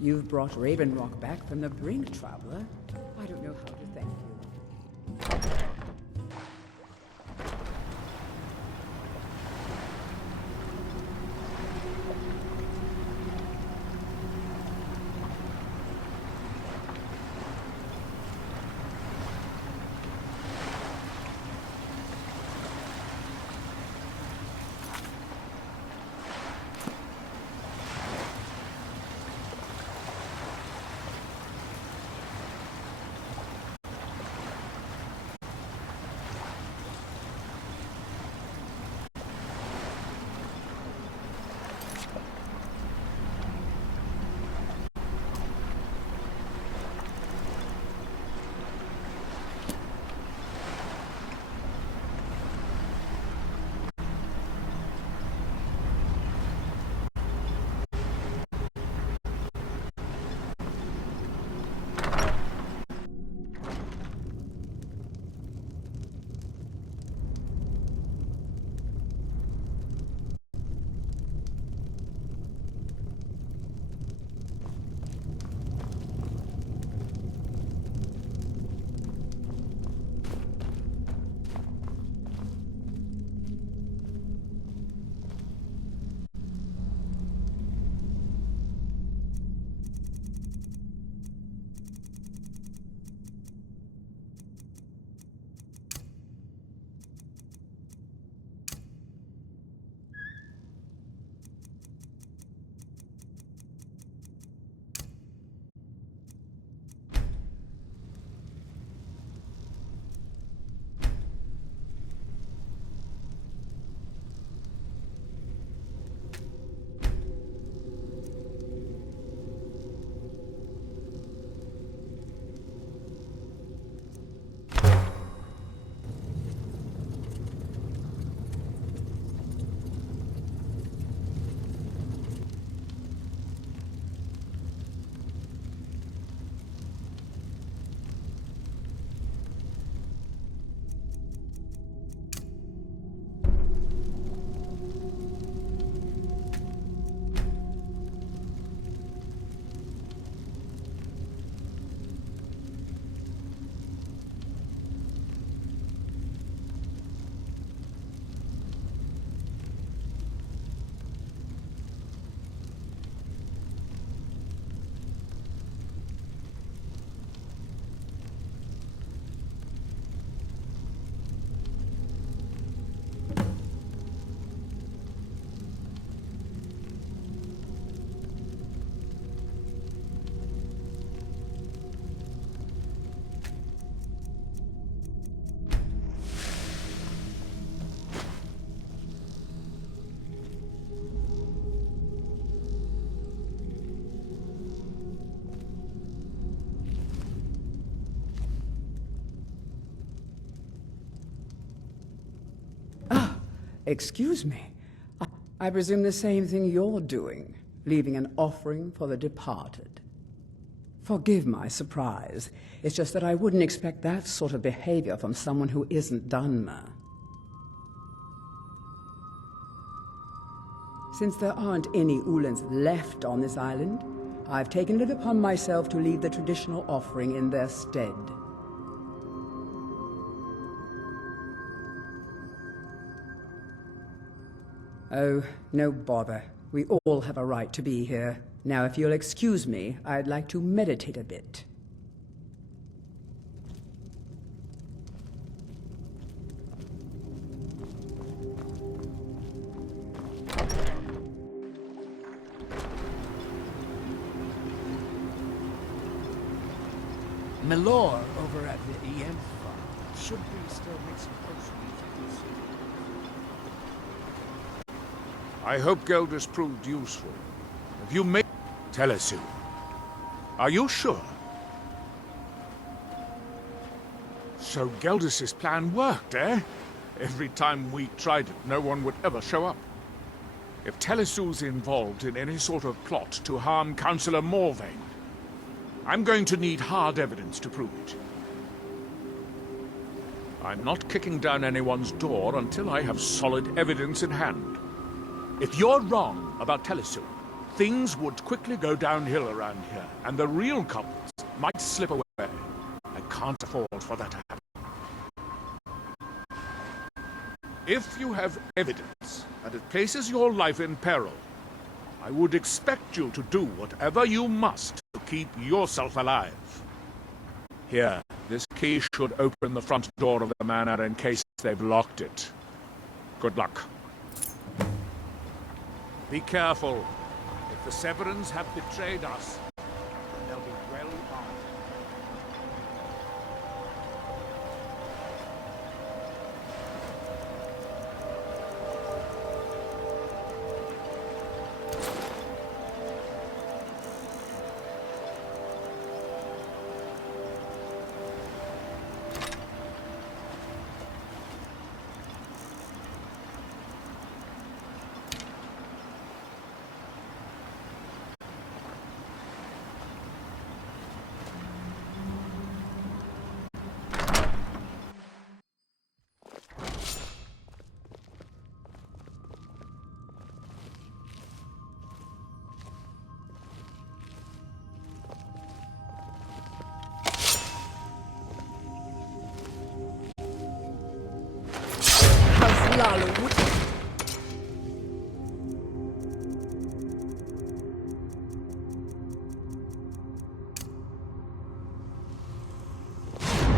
You've brought Raven Rock back from the brink, traveler. I don't know how to thank you. Excuse me. I presume the same thing you're doing, leaving an offering for the departed. Forgive my surprise. It's just that I wouldn't expect that sort of behavior from someone who isn't Dunmer. Since there aren't any Ulans left on this island, I've taken it upon myself to leave the traditional offering in their stead. Oh, no bother. We all have a right to be here. Now, if you'll excuse me, I'd like to meditate a bit. Milor over at the EM farm. Should we still make some potions? I hope Gelders proved useful. Have you made... Telesu. Are you sure? So Gelders' plan worked, eh? Every time we tried it, no one would ever show up. If Telesu's involved in any sort of plot to harm Councillor Morvain, I'm going to need hard evidence to prove it. I'm not kicking down anyone's door until I have solid evidence in hand. If you're wrong about Telesu, things would quickly go downhill around here, and the real culprits might slip away. I can't afford for that to happen. If you have evidence that it places your life in peril, I would expect you to do whatever you must to keep yourself alive. Here, this key should open the front door of the manor in case they've locked it. Good luck. Be careful. If the Severans have betrayed us, they'll be well armed.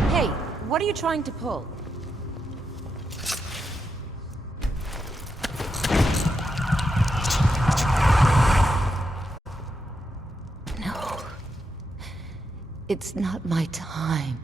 Hey, what are you trying to pull? No. It's not my time.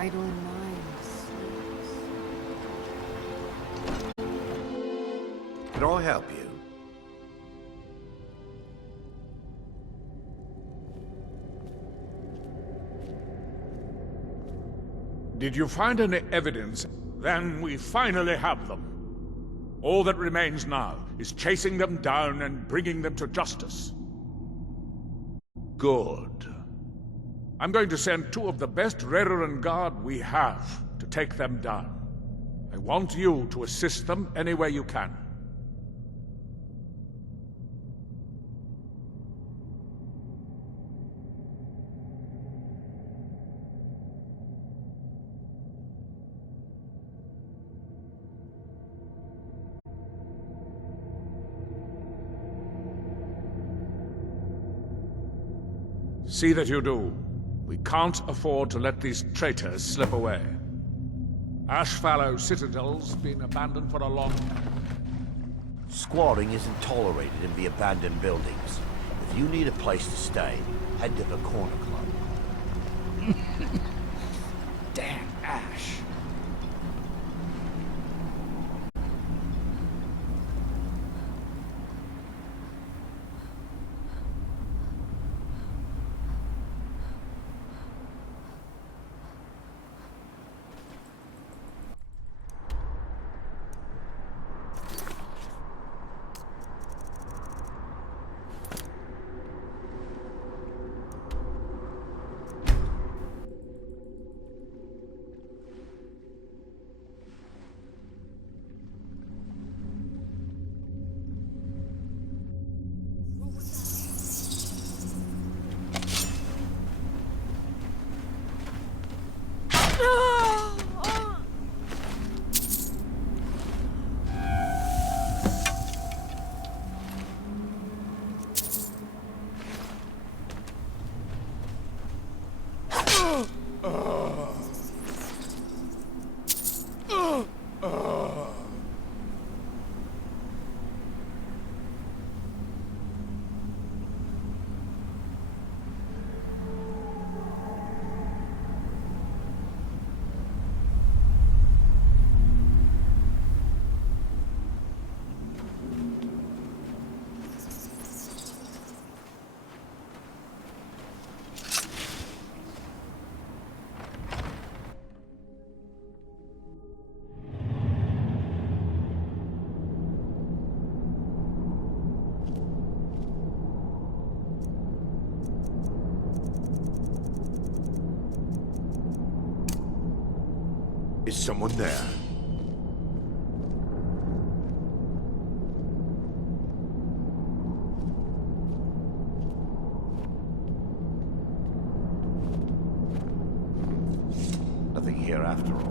I don't mind. Can I help you? Did you find any evidence? Then we finally have them. All that remains now is chasing them down and bringing them to justice. Good. I'm going to send 2 of the best Rerenn Guard we have to take them down. I want you to assist them any way you can. See that you do. We can't afford to let these traitors slip away. Ashfallow Citadel's been abandoned for a long time. Squatting isn't tolerated in the abandoned buildings. If you need a place to stay, head to the Corner Club. Damn Ash. Is someone there? Nothing here after all.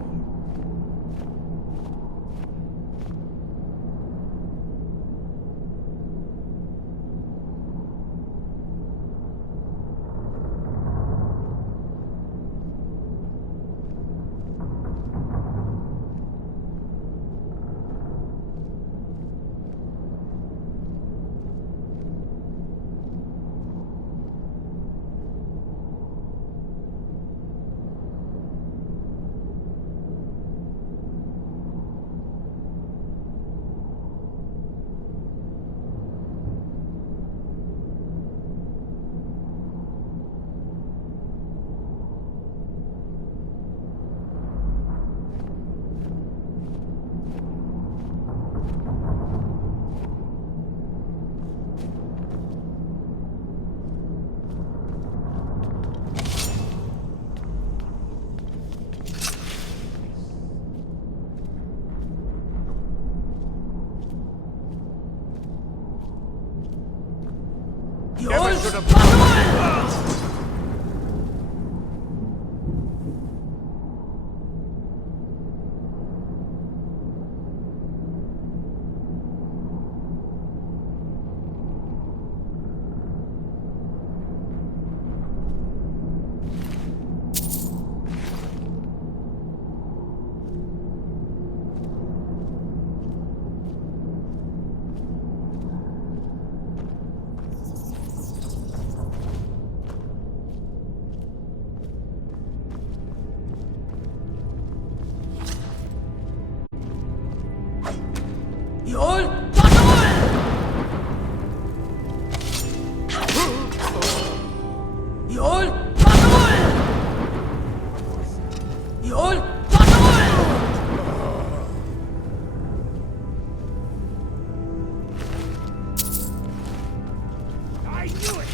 I knew it!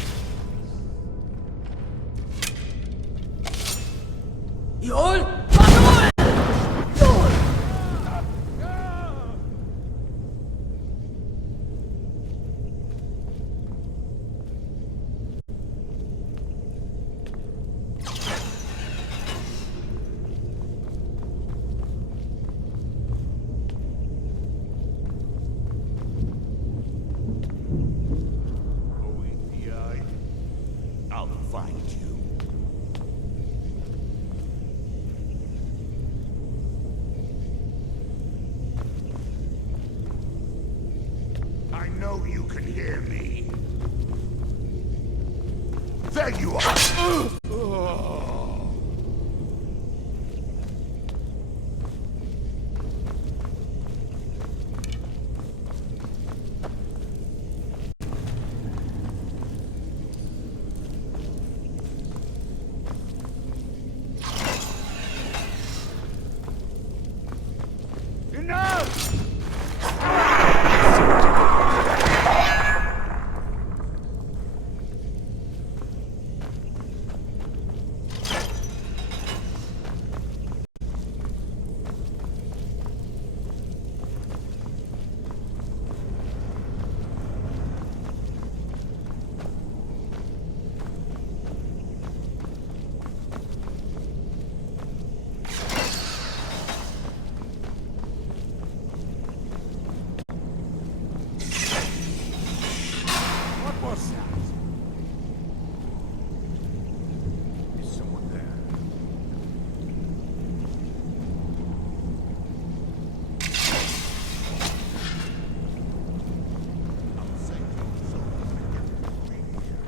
I'll find you. I know you can hear me. There you are! Enough! What was that? Is someone there? I'll save you so you can get away here.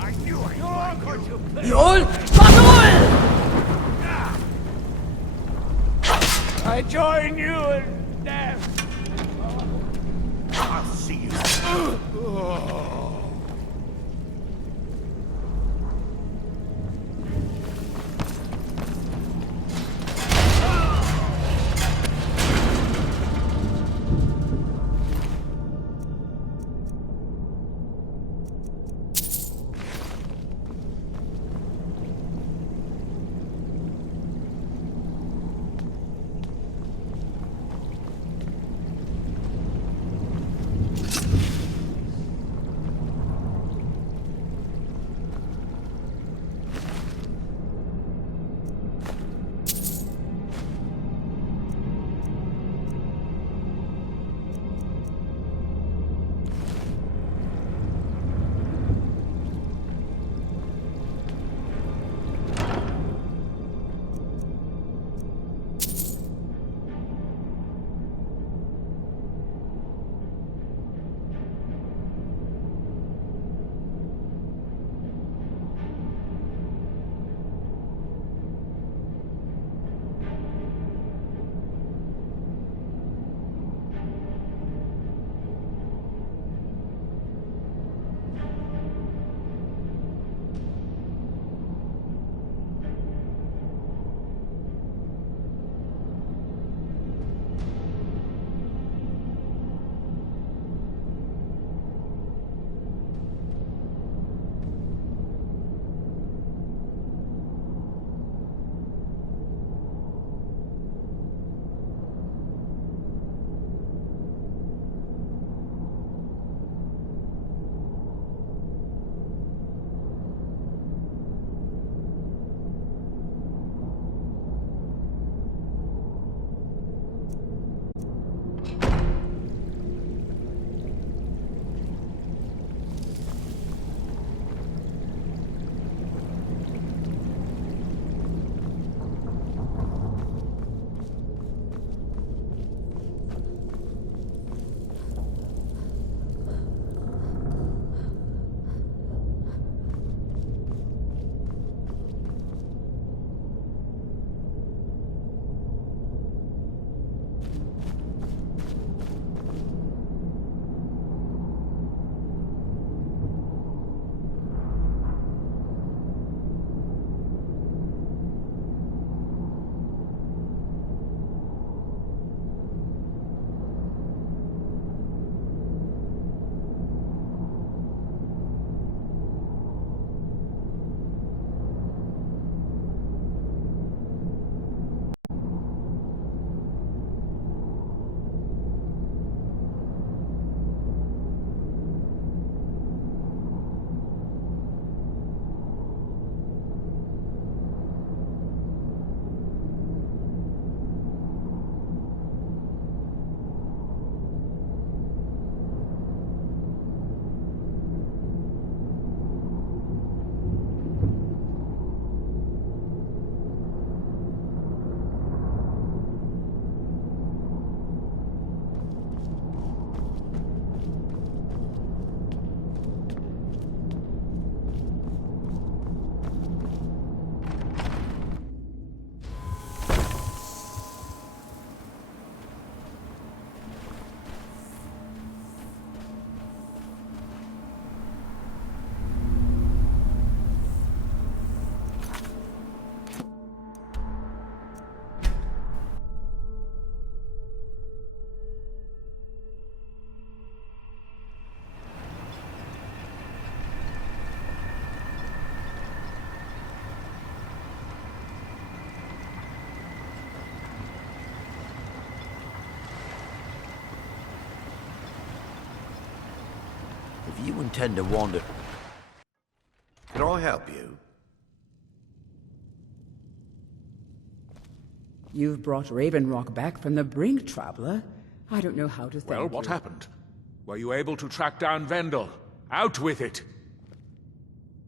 I knew I You're going to pay. I join you in death. I'll see you. If you intend to wander... Can I help you? You've brought Raven Rock back from the brink, traveler. I don't know how to thank you. Well, what happened? Were you able to track down Vendel? Out with it!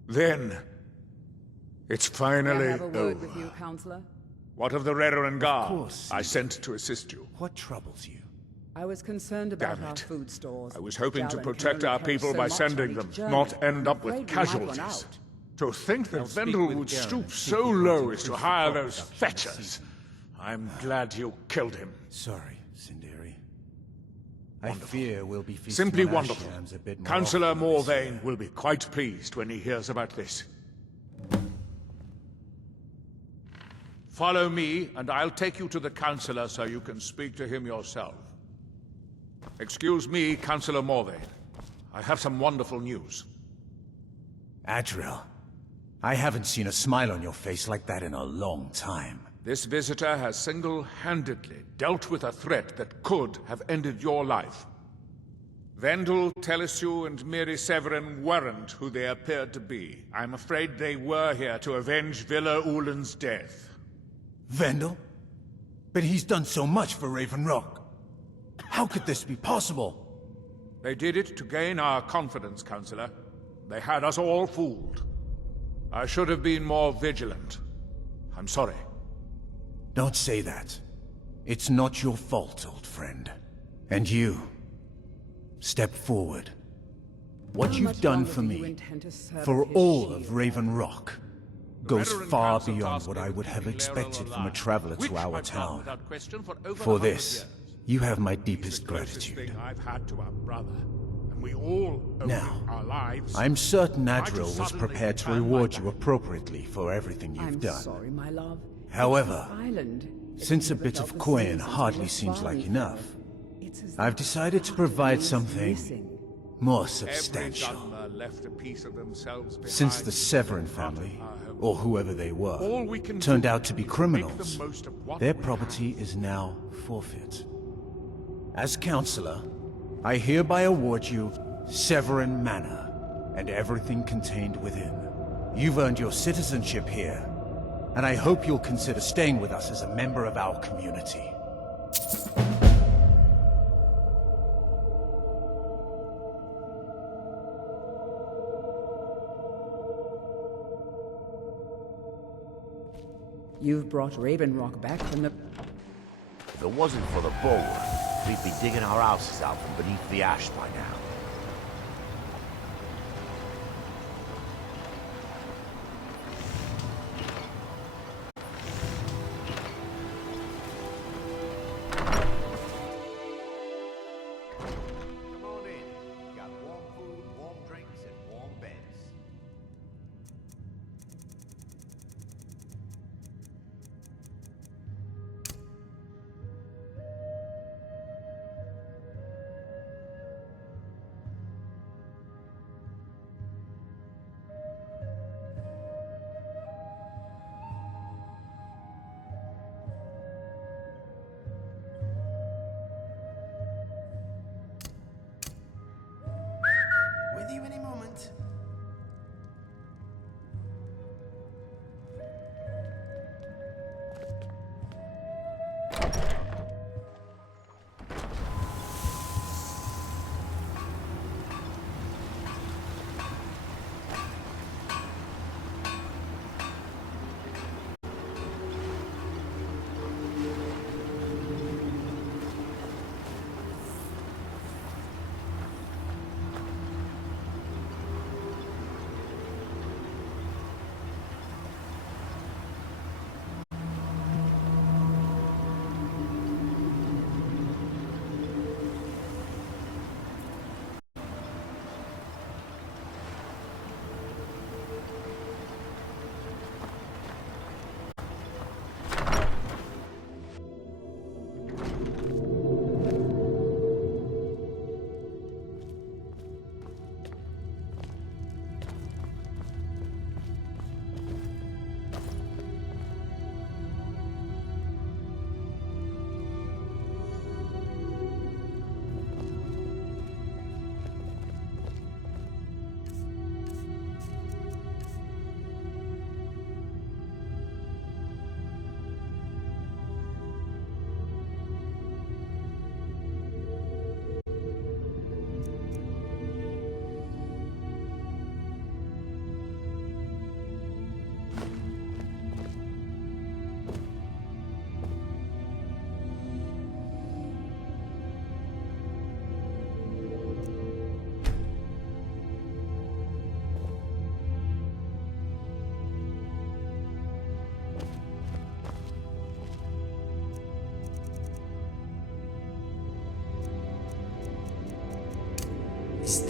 Then... it's finally May I have a word over. with you, Counselor? What of the Redoran Guard course. I sent to assist you? What troubles you? I was concerned about Damn our it. food stores. I was hoping to Jalen can protect only our carry people so by much sending on them, each journey. not end up I'm with afraid we might run casualties. out. To think that I'll speak Vendel with would Garen stoop and see so if he can low as to increase hire the those production fetchers. season. I'm glad you killed him. Sorry, Sinderi. I fear we'll be feasting Simply on wonderful. Ashams a bit more Councillor often this Morvain year. will be quite pleased when he hears about this. Follow me, and I'll take you to the Councillor so you can speak to him yourself. Excuse me, Councillor Morvain. I have some wonderful news. Adril, I haven't seen a smile on your face like that in a long time. This visitor has single-handedly dealt with a threat that could have ended your life. Vendel, Telesu, and Miri Severin weren't who they appeared to be. I'm afraid they were here to avenge Villa Ulan's death. Vendel? But he's done so much for Raven Rock. How could this be possible? They did it to gain our confidence, Councillor. They had us all fooled. I should have been more vigilant. I'm sorry. Don't say that. It's not your fault, old friend. And you, step forward. What How you've much done longer for do you me, intend to serve for his all shield? of Raven Rock, goes Veteran far Council beyond tasked what me I with would have keeping expected Laeral from a alive, traveler which to our I've done town. without question for over For 100 this, years. you have my He's the deepest closest gratitude. thing I've had to our brother, and we all owe Now, him our lives. I'm certain Might have Adril was suddenly prepared to found my reward you back. appropriately for everything you've I'm done. sorry, my love. However, It's the island. If since you a never bit felt of the coin same since we hardly were seems like flying enough, together, it's as I've though decided to part provide of me is something missing. more Every substantial. Dunmer left a piece of themselves behind. Since the Severin family, or whoever they were, All we can turned do out to be is make criminals, the most of what their we property is now forfeit. As Counselor, I hereby award you Severin Manor and everything contained within. You've earned your citizenship here, and I hope you'll consider staying with us as a member of our community. You've brought Raven Rock back from the... If it wasn't for the bulwark, we'd be digging our houses out from beneath the ash by now. Come on in. Got warm food, warm drinks, and warm beds.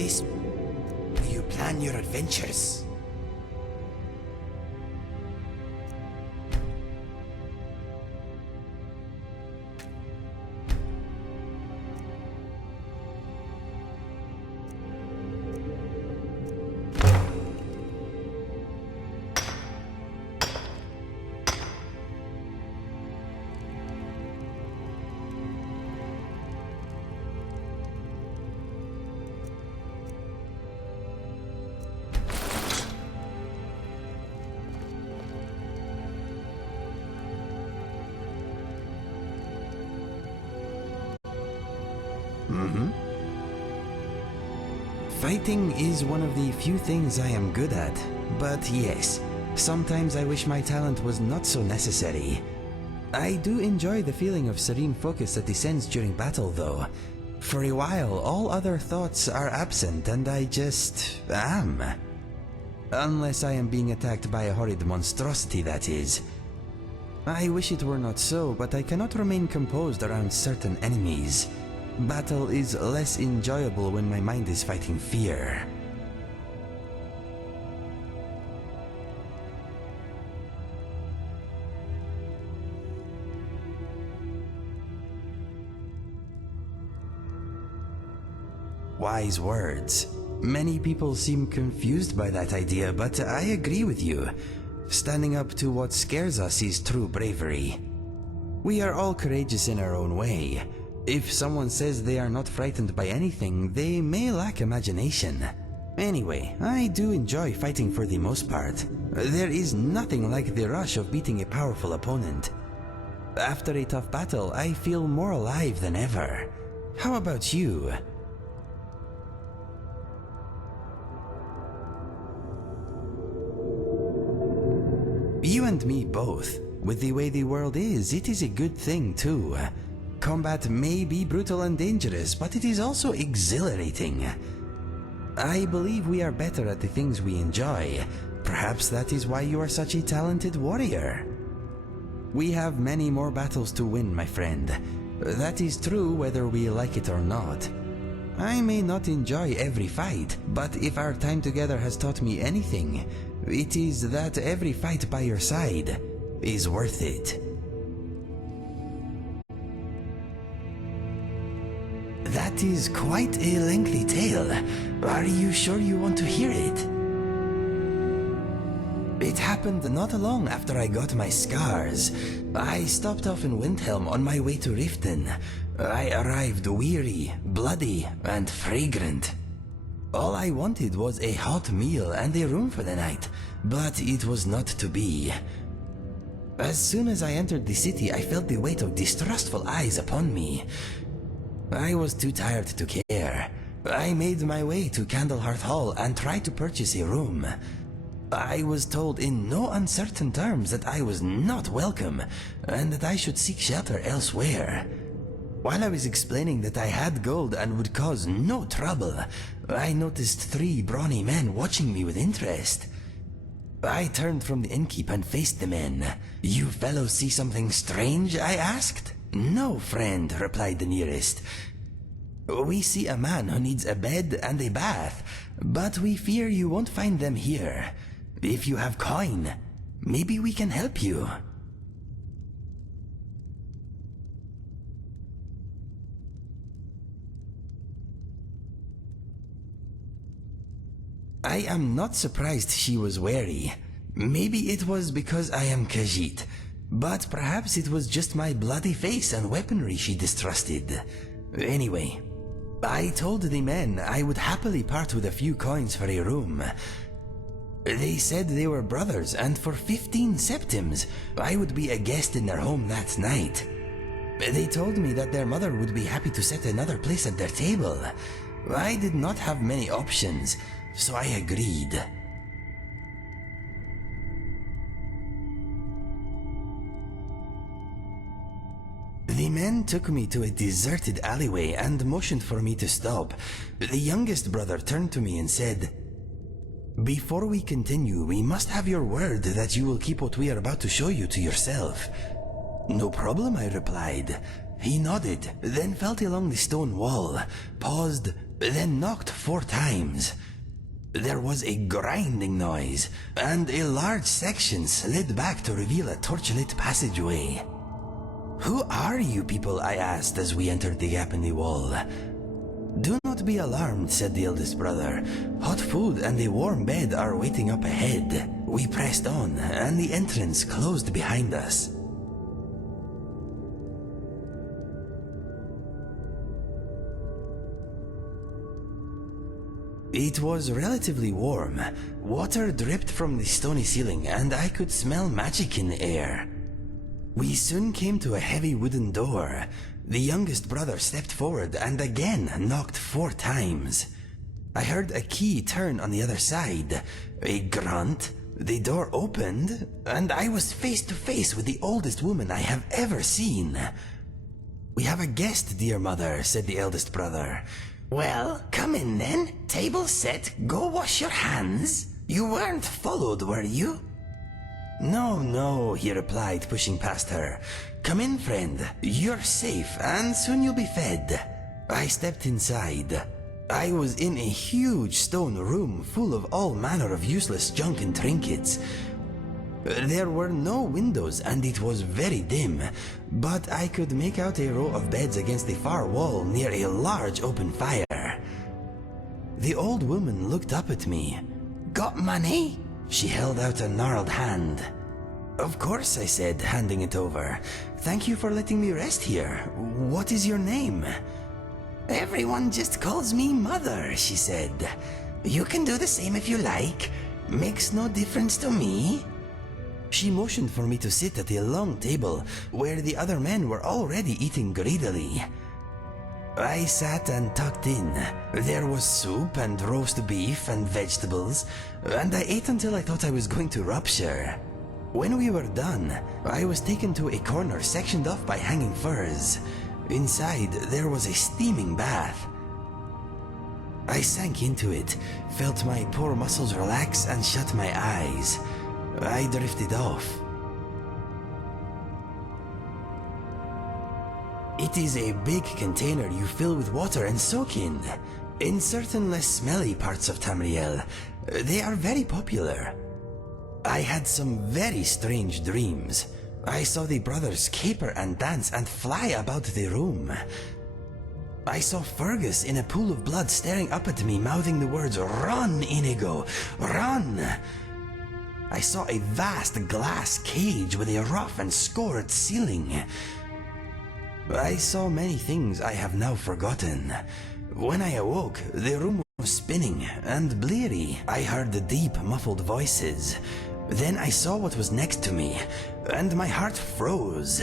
this way you plan your adventures? Fighting is one of the few things I am good at, but yes, sometimes I wish my talent was not so necessary. I do enjoy the feeling of serene focus that descends during battle though. For a while, all other thoughts are absent and I just am. Unless I am being attacked by a horrid monstrosity, that is. I wish it were not so, but I cannot remain composed around certain enemies. Battle is less enjoyable when my mind is fighting fear. Wise words. Many people seem confused by that idea, but I agree with you. Standing up to what scares us is true bravery. We are all courageous in our own way. If someone says they are not frightened by anything, they may lack imagination. Anyway, I do enjoy fighting for the most part. There is nothing like the rush of beating a powerful opponent. After a tough battle, I feel more alive than ever. How about you? You and me both. With the way the world is, it is a good thing too. Combat may be brutal and dangerous, but it is also exhilarating. I believe we are better at the things we enjoy. Perhaps that is why you are such a talented warrior. We have many more battles to win, my friend. That is true whether we like it or not. I may not enjoy every fight, but if our time together has taught me anything, it is that every fight by your side is worth it. That is quite a lengthy tale. Are you sure you want to hear it? It happened not long after I got my scars. I stopped off in Windhelm on my way to Riften. I arrived weary, bloody, and fragrant. All I wanted was a hot meal and a room for the night, but it was not to be. As soon as I entered the city, I felt the weight of distrustful eyes upon me. I was too tired to care. I made my way to Candlehearth Hall and tried to purchase a room. I was told in no uncertain terms that I was not welcome and that I should seek shelter elsewhere. While I was explaining that I had gold and would cause no trouble, I noticed 3 brawny men watching me with interest. I turned from the innkeep and faced the men. "You fellows see something strange?" I asked. "No, friend," replied the nearest. "We see a man who needs a bed and a bath, but we fear you won't find them here. If you have coin, maybe we can help you." I am not surprised she was wary. Maybe it was because I am Khajiit, but perhaps it was just my bloody face and weaponry she distrusted. Anyway, I told the men I would happily part with a few coins for a room. They said they were brothers, and for 15 septims, I would be a guest in their home that night. They told me that their mother would be happy to set another place at their table. I did not have many options, so I agreed. The men took me to a deserted alleyway and motioned for me to stop. The youngest brother turned to me and said, "Before we continue, we must have your word that you will keep what we are about to show you to yourself." "No problem," I replied. He nodded, then felt along the stone wall, paused, then knocked 4 times. There was a grinding noise, and a large section slid back to reveal a torchlit passageway. "Who are you people?" I asked as we entered the gap in the wall. "Do not be alarmed," said the eldest brother. "Hot food and a warm bed are waiting up ahead." We pressed on, and the entrance closed behind us. It was relatively warm. Water dripped from the stony ceiling, and I could smell magic in the air. We soon came to a heavy wooden door. The youngest brother stepped forward and again knocked 4 times. I heard a key turn on the other side. A grunt, the door opened, and I was face to face with the oldest woman I have ever seen. "We have a guest, dear mother," said the eldest brother. "Well, come in then. Table set, go wash your hands. You weren't followed, were you?" No, he replied, pushing past her. "Come in, friend. You're safe, and soon you'll be fed." I stepped inside. I was in a huge stone room full of all manner of useless junk and trinkets. There were no windows, and it was very dim, but I could make out a row of beds against the far wall near a large open fire. The old woman looked up at me. "Got money?" She held out a gnarled hand. "Of course," I said, handing it over. "Thank you for letting me rest here. What is your name?" "Everyone just calls me Mother," she said. "You can do the same if you like. Makes no difference to me." She motioned for me to sit at a long table where the other men were already eating greedily. I sat and tucked in. There was soup and roast beef and vegetables, and I ate until I thought I was going to rupture. When we were done, I was taken to a corner sectioned off by hanging furs. Inside, there was a steaming bath. I sank into it, felt my poor muscles relax, and shut my eyes. I drifted off. It is a big container you fill with water and soak in. In certain less smelly parts of Tamriel, they are very popular. I had some very strange dreams. I saw the brothers caper and dance and fly about the room. I saw Fergus in a pool of blood staring up at me, mouthing the words, "Run, Inigo, run!" I saw a vast glass cage with a rough and scored ceiling. I saw many things I have now forgotten. When I awoke, the room was spinning and bleary. I heard the deep, muffled voices. Then I saw what was next to me, and my heart froze.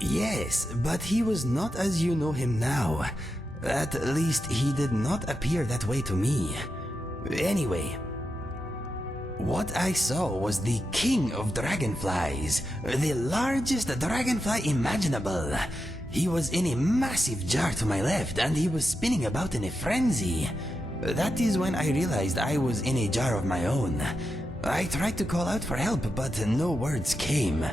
Yes, but he was not as you know him now. At least, he did not appear that way to me. Anyway, what I saw was the king of dragonflies, the largest dragonfly imaginable. He was in a massive jar to my left, and he was spinning about in a frenzy. That is when I realized I was in a jar of my own. I tried to call out for help, but no words came.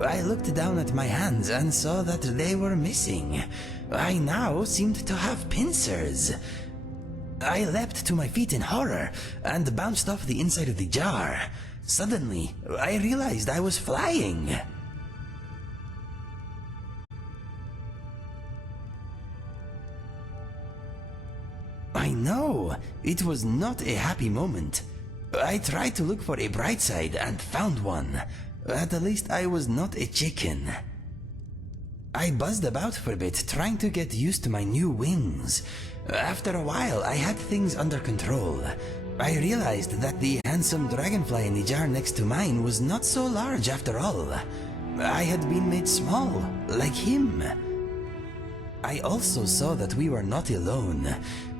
I looked down at my hands and saw that they were missing. I now seemed to have pincers. I leapt to my feet in horror and bounced off the inside of the jar. Suddenly, I realized I was flying. I know, it was not a happy moment. I tried to look for a bright side and found one. At least I was not a chicken. I buzzed about for a bit, trying to get used to my new wings. After a while, I had things under control. I realized that the handsome dragonfly in the jar next to mine was not so large after all. I had been made small, like him. I also saw that we were not alone.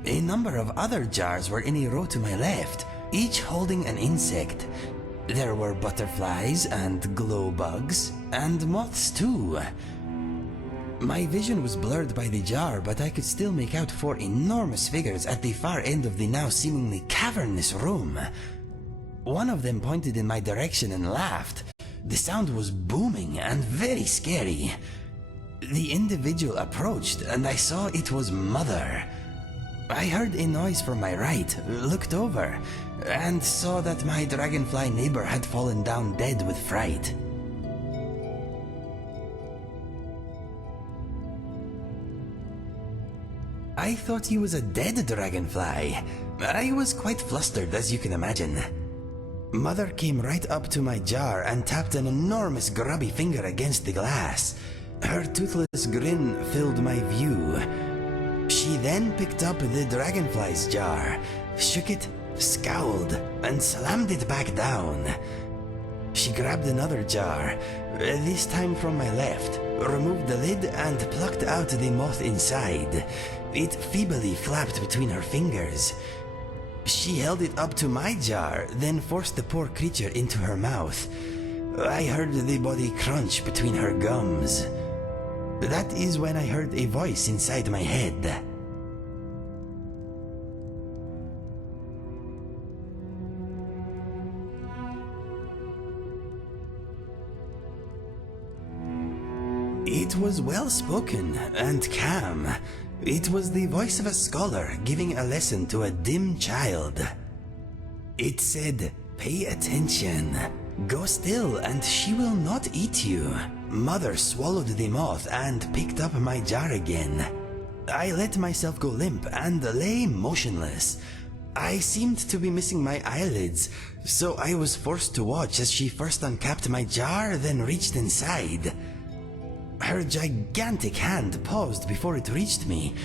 A number of other jars were in a row to my left, each holding an insect. There were butterflies and glow bugs, and moths too. My vision was blurred by the jar, but I could still make out 4 enormous figures at the far end of the now seemingly cavernous room. One of them pointed in my direction and laughed. The sound was booming and very scary. The individual approached and I saw it was Mother. I heard a noise from my right, looked over, and saw that my dragonfly neighbor had fallen down dead with fright. I thought he was a dead dragonfly. I was quite flustered, as you can imagine. Mother came right up to my jar and tapped an enormous grubby finger against the glass. Her toothless grin filled my view. She then picked up the dragonfly's jar, shook it, scowled, and slammed it back down. She grabbed another jar, this time from my left, removed the lid and plucked out the moth inside. It feebly flapped between her fingers. She held it up to my jar, then forced the poor creature into her mouth. I heard the body crunch between her gums. That is when I heard a voice inside my head. It was well spoken and calm. It was the voice of a scholar giving a lesson to a dim child. It said, "Pay attention. Go still and she will not eat you." Mother swallowed the moth and picked up my jar again. I let myself go limp and lay motionless. I seemed to be missing my eyelids, so I was forced to watch as she first uncapped my jar, then reached inside. Her gigantic hand paused before it reached me,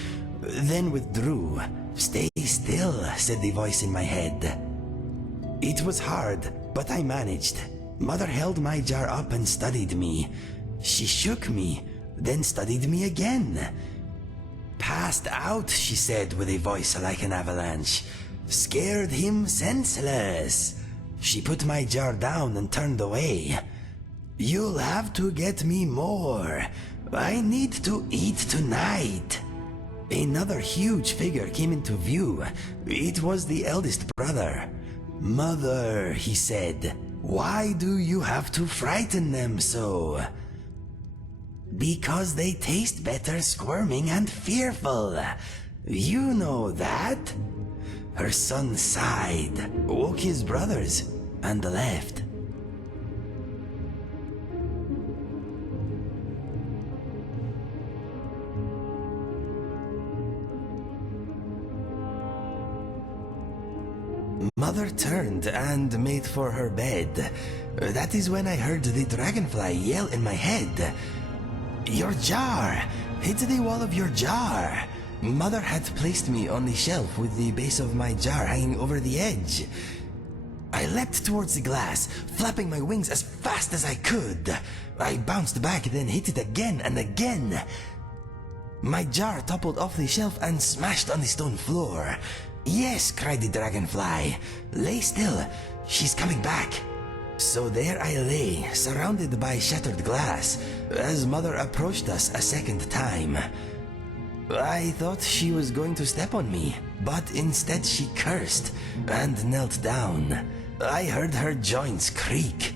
then withdrew. "Stay still," said the voice in my head. It was hard, but I managed. Mother held my jar up and studied me. She shook me, then studied me again. "Passed out," she said with a voice like an avalanche. "Scared him senseless." She put my jar down and turned away. "You'll have to get me more. I need to eat tonight." Another huge figure came into view. It was the eldest brother. "Mother," he said, "why do you have to frighten them so?" "Because they taste better squirming and fearful. You know that." Her son sighed, woke his brothers, and left. Mother turned and made for her bed. That is when I heard the dragonfly yell in my head. "Your jar! Hit the wall of your jar!" Mother had placed me on the shelf with the base of my jar hanging over the edge. I leapt towards the glass, flapping my wings as fast as I could. I bounced back, then hit it again and again. My jar toppled off the shelf and smashed on the stone floor. "Yes," cried the dragonfly. "Lay still. She's coming back." So there I lay, surrounded by shattered glass, as Mother approached us a second time. I thought she was going to step on me, but instead she cursed and knelt down. I heard her joints creak.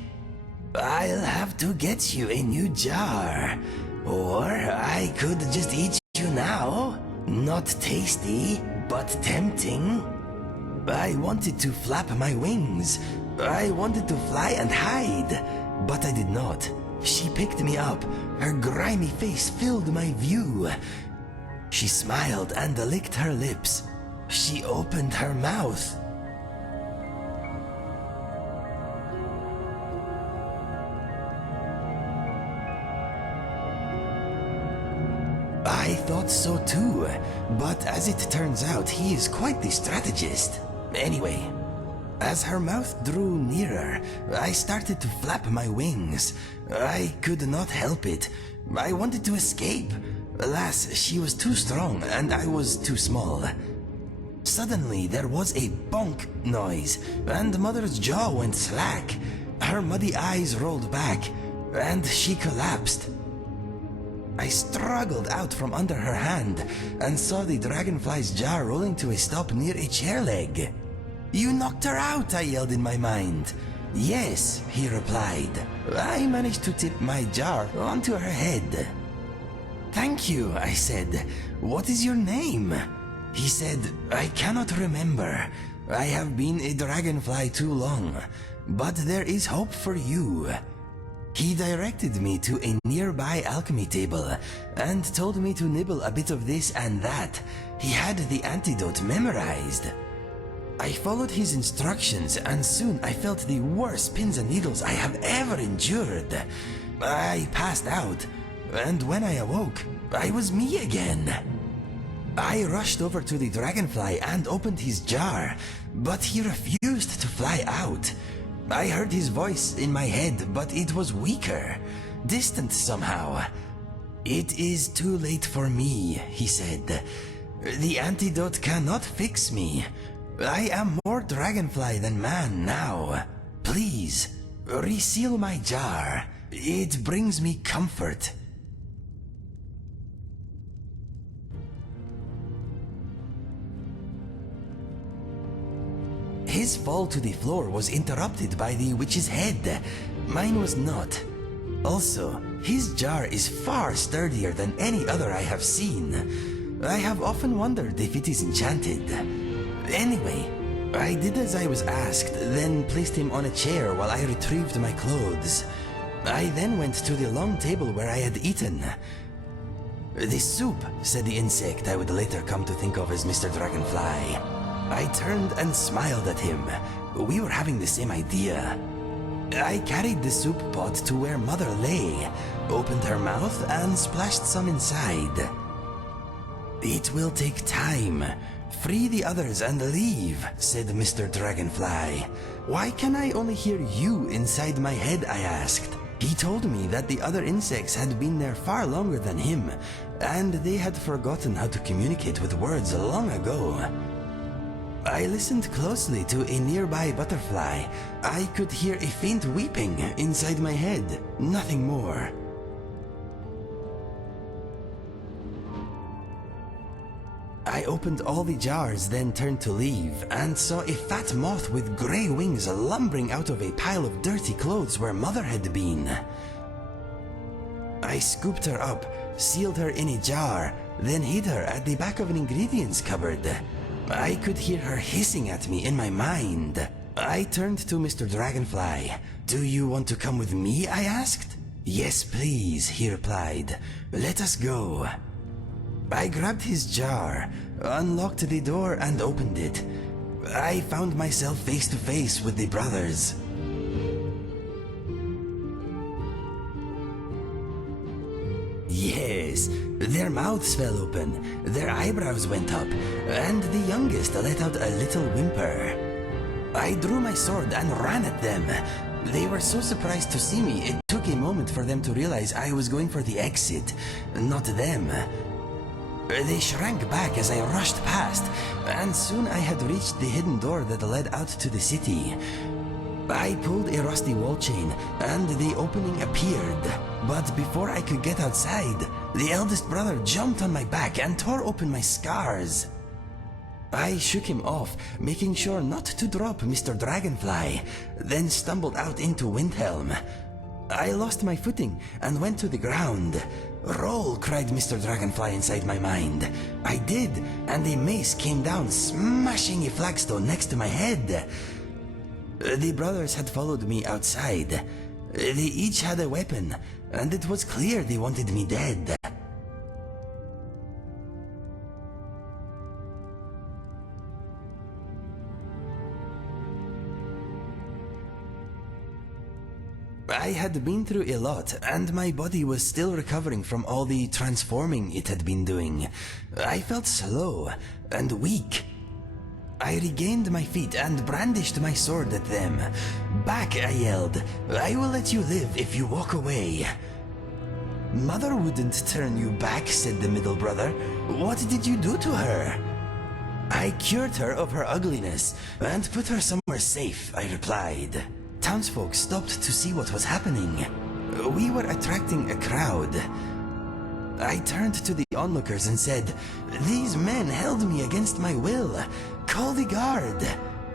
"I'll have to get you a new jar, or I could just eat you now. Not tasty, but tempting." I wanted to flap my wings. I wanted to fly and hide, but I did not. She picked me up. Her grimy face filled my view. She smiled and licked her lips. She opened her mouth. I thought so too, but as it turns out, he is quite the strategist. Anyway, as her mouth drew nearer, I started to flap my wings. I could not help it. I wanted to escape. Alas, she was too strong and I was too small. Suddenly, there was a bonk noise, and Mother's jaw went slack. Her muddy eyes rolled back, and she collapsed. I struggled out from under her hand and saw the dragonfly's jar rolling to a stop near a chair leg. You knocked her out, I yelled in my mind. Yes, he replied. I managed to tip my jar onto her head. Thank you, I said. What is your name? He said, I cannot remember. I have been a dragonfly too long, but there is hope for you. He directed me to a nearby alchemy table and told me to nibble a bit of this and that. He had the antidote memorized. I followed his instructions and soon I felt the worst pins and needles I have ever endured. I passed out, and when I awoke, I was me again. I rushed over to the dragonfly and opened his jar, but he refused to fly out. I heard his voice in my head, but it was weaker, distant somehow. It is too late for me, he said. The antidote cannot fix me. I am more dragonfly than man now. Please, reseal my jar. It brings me comfort. His fall to the floor was interrupted by the witch's head. Mine was not. Also, his jar is far sturdier than any other I have seen. I have often wondered if it is enchanted. Anyway, I did as I was asked, then placed him on a chair while I retrieved my clothes. I then went to the long table where I had eaten. The soup, said the insect I would later come to think of as Mr. Dragonfly. I turned and smiled at him. We were having the same idea. I carried the soup pot to where Mother lay, opened her mouth and splashed some inside. It will take time. Free the others and leave, said Mr. Dragonfly. Why can I only hear you inside my head, I asked. He told me that the other insects had been there far longer than him, and they had forgotten how to communicate with words long ago. I listened closely to a nearby butterfly. I could hear a faint weeping inside my head, nothing more. I opened all the jars, then turned to leave, and saw a fat moth with grey wings lumbering out of a pile of dirty clothes where Mother had been. I scooped her up, sealed her in a jar, then hid her at the back of an ingredients cupboard. I could hear her hissing at me in my mind. I turned to Mr. Dragonfly. Do you want to come with me? I asked. Yes, please, he replied. Let us go. I grabbed his jar, unlocked the door and opened it. I found myself face to face with the brothers. Yes, their mouths fell open, their eyebrows went up, and the youngest let out a little whimper. I drew my sword and ran at them. They were so surprised to see me, it took a moment for them to realize I was going for the exit, not them. They shrank back as I rushed past, and soon I had reached the hidden door that led out to the city. I pulled a rusty wall chain, and the opening appeared. But before I could get outside, the eldest brother jumped on my back and tore open my scars. I shook him off, making sure not to drop Mr. Dragonfly, then stumbled out into Windhelm. I lost my footing and went to the ground. Roll, cried Mr. Dragonfly inside my mind. I did, and a mace came down, smashing a flagstone next to my head. The brothers had followed me outside. They each had a weapon, and it was clear they wanted me dead. I had been through a lot, and my body was still recovering from all the transforming it had been doing. I felt slow and weak. I regained my feet and brandished my sword at them. Back, I yelled. I will let you live if you walk away. Mother wouldn't turn you back, said the middle brother. What did you do to her? I cured her of her ugliness and put her somewhere safe, I replied. Townsfolk stopped to see what was happening. We were attracting a crowd. I turned to the onlookers and said, "These men held me against my will. Call the guard."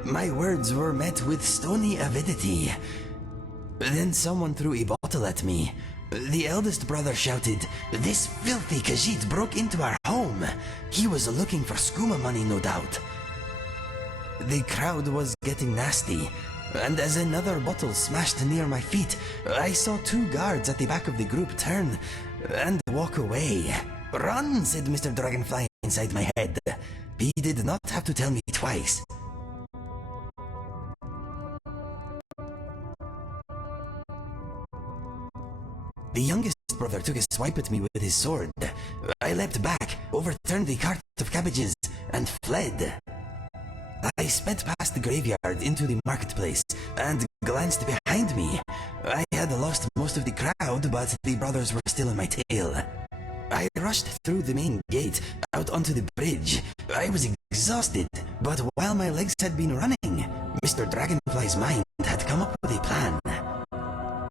My words were met with stony avidity. Then someone threw a bottle at me. The eldest brother shouted, "This filthy Khajiit broke into our home. He was looking for skooma money, no doubt." The crowd was getting nasty, and as another bottle smashed near my feet, I saw two guards at the back of the group turn and walk away. "Run," said Mr. Dragonfly inside my head. He did not have to tell me twice. The youngest brother took a swipe at me with his sword. I leapt back, overturned the cart of cabbages, and fled. I sped past the graveyard into the marketplace and glanced behind me. I had lost most of the crowd, but the brothers were still on my tail. I rushed through the main gate, out onto the bridge. I was exhausted, but while my legs had been running, Mr. Dragonfly's mind had come up with a plan.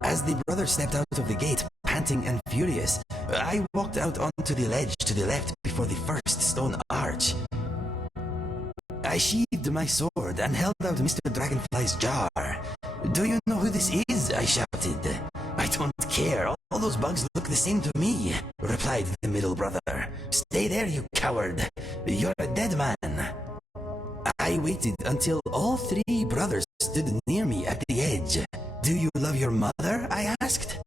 As the brother stepped out of the gate, panting and furious, I walked out onto the ledge to the left before the first stone arch. I sheathed my sword and held out Mr. Dragonfly's jar. "Do you know who this is?" I shouted. "I don't care. All those bugs look the same to me," replied the middle brother. "Stay there, you coward. You're a dead man." I waited until all three brothers stood near me at the edge. "Do you love your mother?" I asked.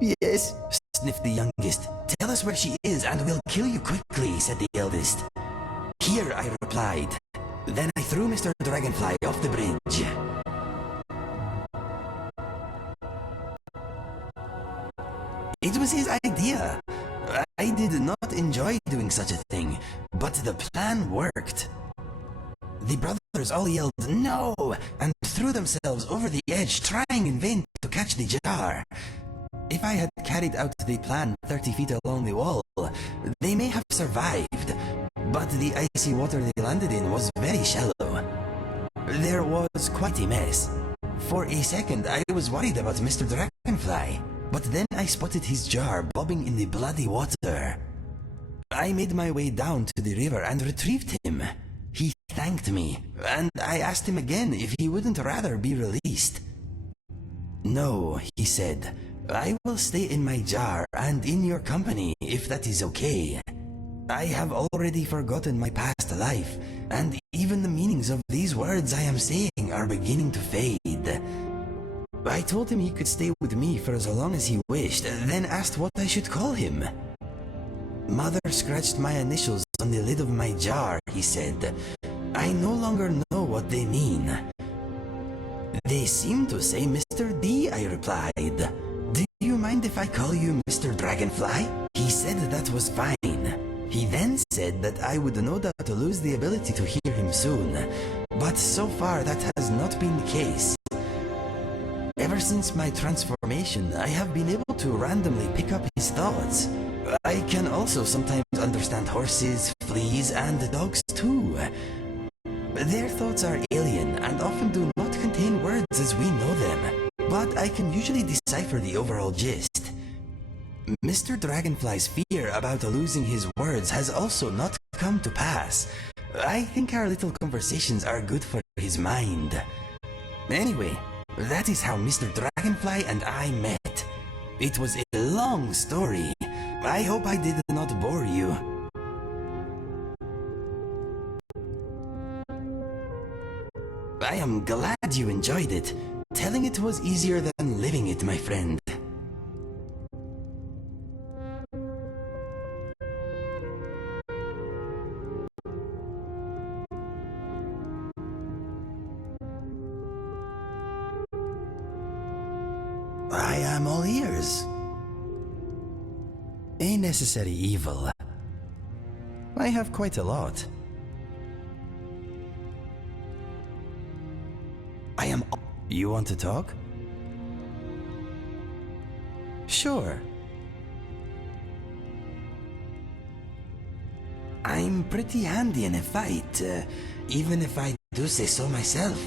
"Yes," sniffed the youngest. "Tell us where she is and we'll kill you quickly," said the eldest. "Here," I replied. Then I threw Mr. Dragonfly off the bridge. It was his idea. I did not enjoy doing such a thing, but the plan worked. The brothers all yelled, "No!" and threw themselves over the edge, trying in vain to catch the jar. If I had carried out the plan 30 feet along the wall, they may have survived, but the icy water they landed in was very shallow. There was quite a mess. For a second, I was worried about Mr. Dragonfly, but then I spotted his jar bobbing in the bloody water. I made my way down to the river and retrieved him. He thanked me, and I asked him again if he wouldn't rather be released. "No," he said. "I will stay in my jar and in your company if that is okay. I have already forgotten my past life, and even the meanings of these words I am saying are beginning to fade." I told him he could stay with me for as long as he wished, then asked what I should call him. "Mother scratched my initials on the lid of my jar," he said. "I no longer know what they mean." "They seem to say Mr. D," I replied. "Do you mind if I call you Mr. Dragonfly?" He said that was fine. He then said that I would no doubt lose the ability to hear him soon, but so far that has not been the case. Ever since my transformation, I have been able to randomly pick up his thoughts. I can also sometimes understand horses, fleas, and dogs too. Their thoughts are alien and often do not contain words as we know them, but I can usually decipher the overall gist. Mr. Dragonfly's fear about losing his words has also not come to pass. I think our little conversations are good for his mind. Anyway, that is how Mr. Dragonfly and I met. It was a long story. I hope I did not bore you. I am glad you enjoyed it. Telling it was easier than living it, my friend. I am all ears. A necessary evil. I have quite a lot. I am... You want to talk? Sure. I'm pretty handy in a fight, even if I do say so myself.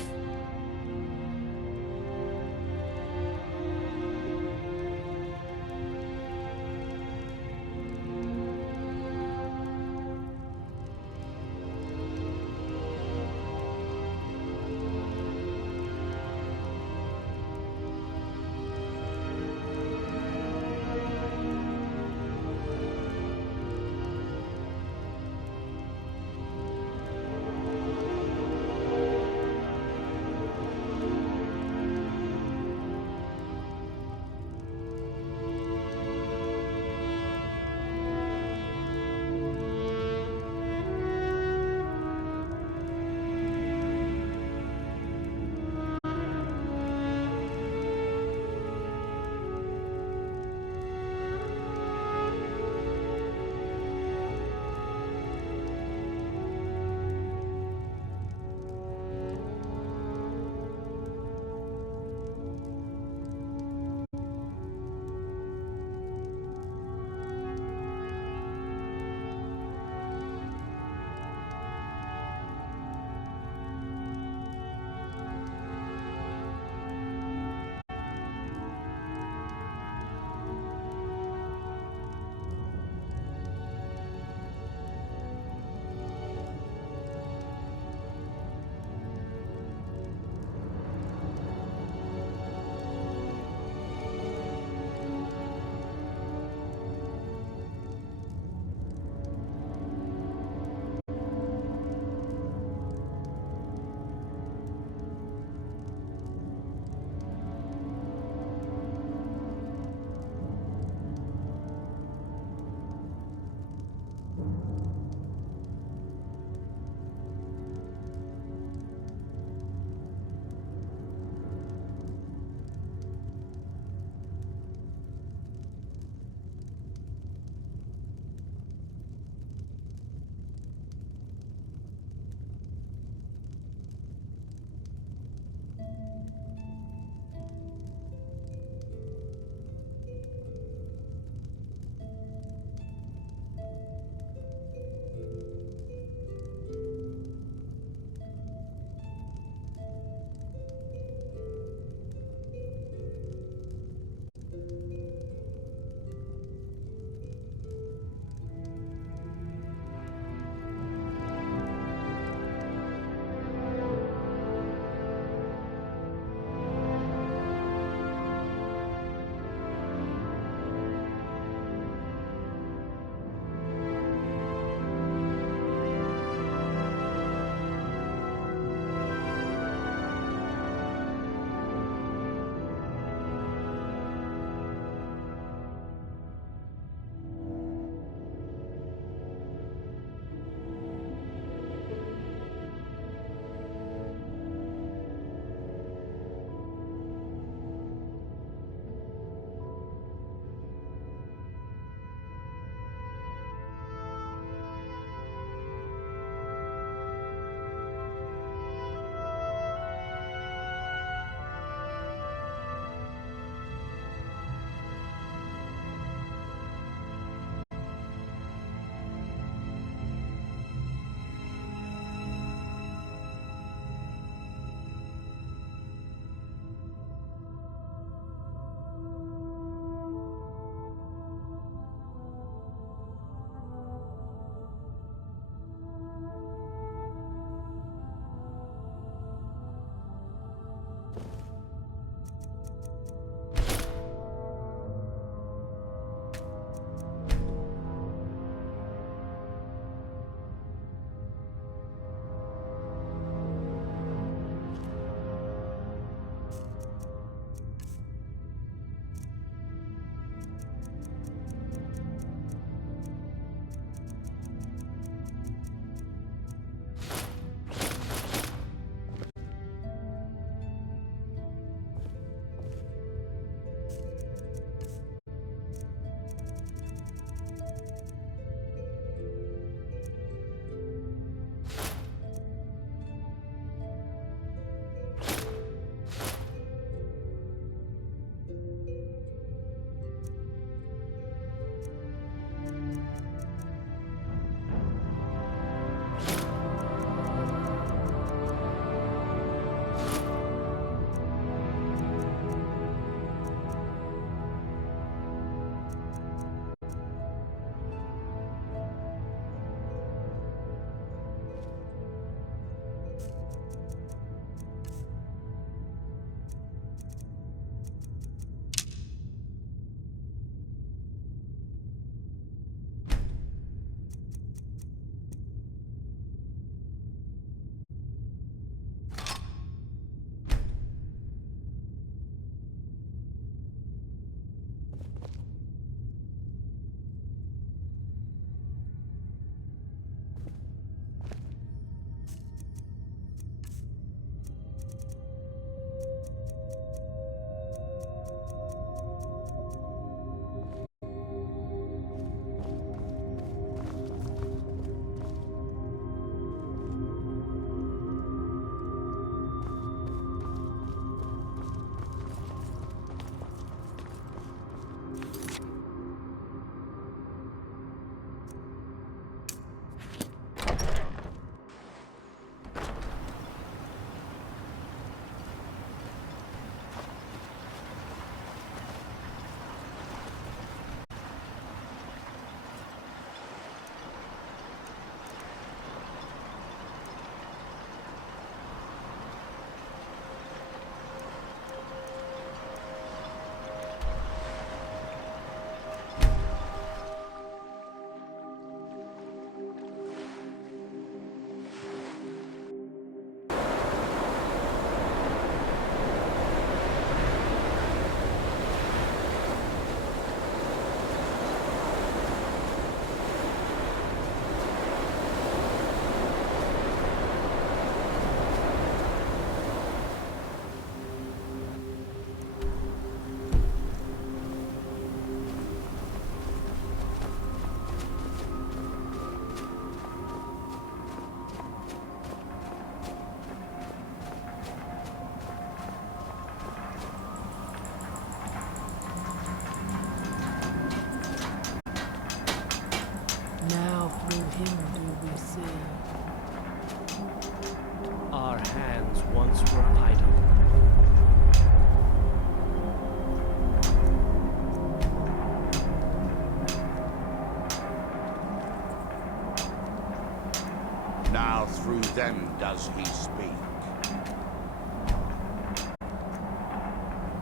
them does he speak.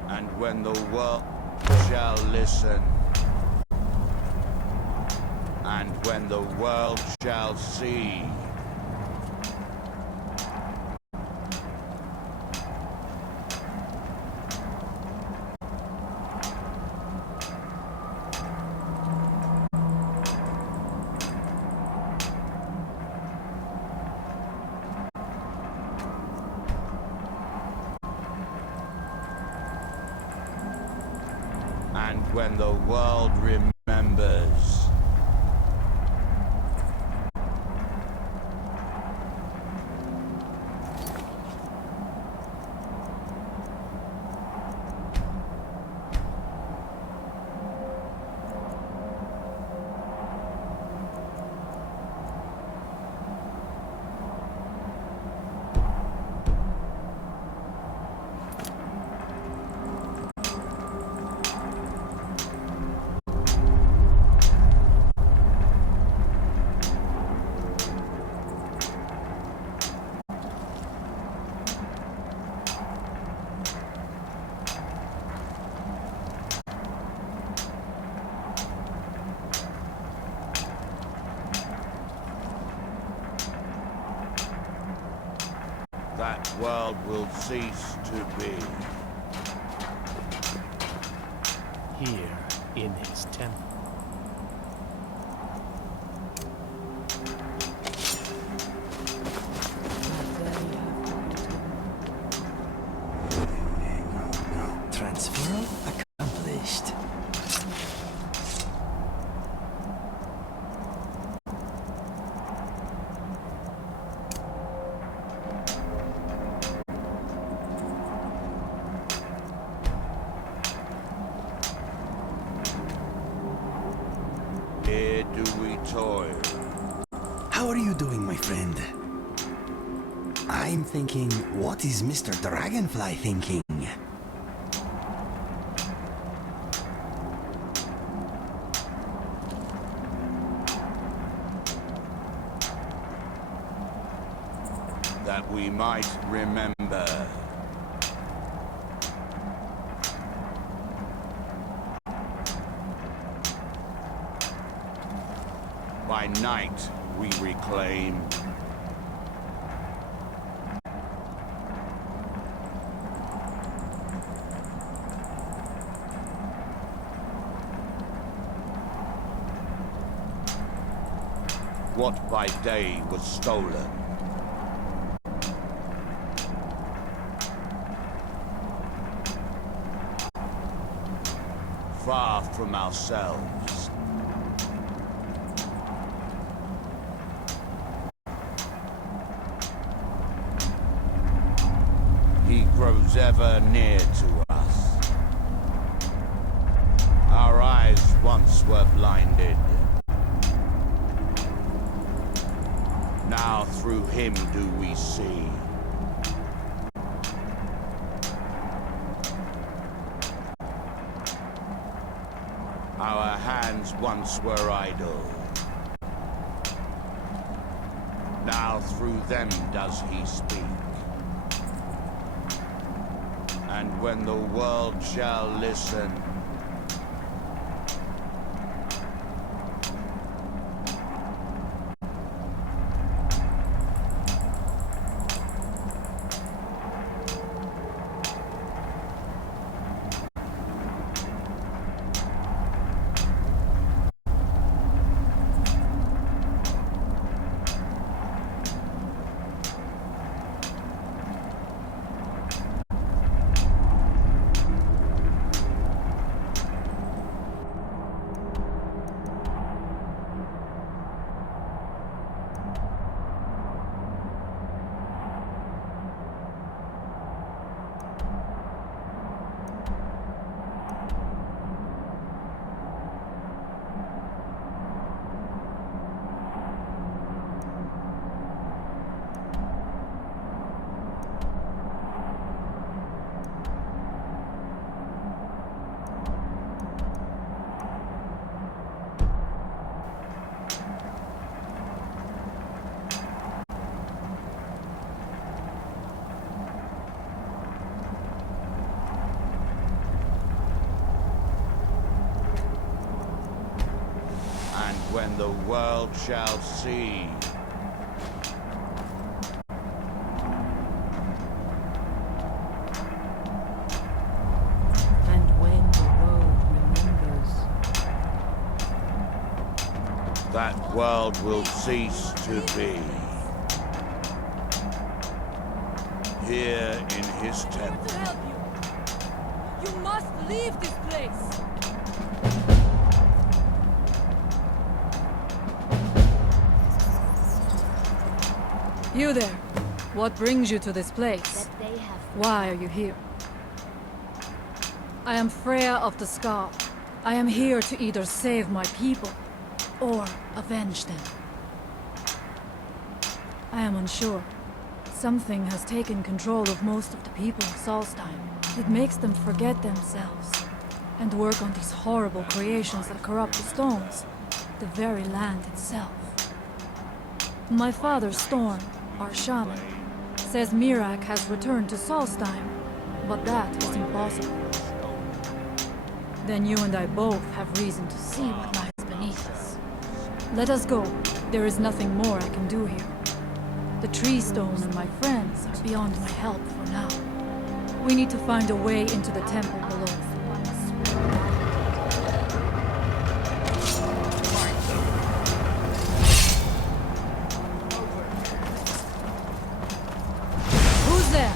And when the world shall listen, and when the world shall see, and when the world remembers. That world will cease to be. Here in his temple. Transfer accomplished. Here do we toil. How are you doing, my friend? I'm thinking, what is Mr. Dragonfly thinking? That we might remember. By night we reclaim. What by day was stolen. Far from ourselves. He grows ever near to us. Our eyes once were blinded. Now through him do we see. Our hands once were idle. Now through them does he speak. And when the world shall listen, the world shall see. And when the world remembers. That world will cease to be. Here in his temple. To help you. You must leave this place. You there. What brings you to this place? Why are you here? I am Freya of the Scar. I am here to either save my people or avenge them. I am unsure. Something has taken control of most of the people of Solstheim. It makes them forget themselves and work on these horrible creations that corrupt the stones, the very land itself. My father, Storm, our shaman, says Mirak has returned to Solstheim, but that is impossible. Then you and I both have reason to see what lies beneath us. Let us go. There is nothing more I can do here. The tree stone and my friends are beyond my help for now. We need to find a way into the temple below. Who's there?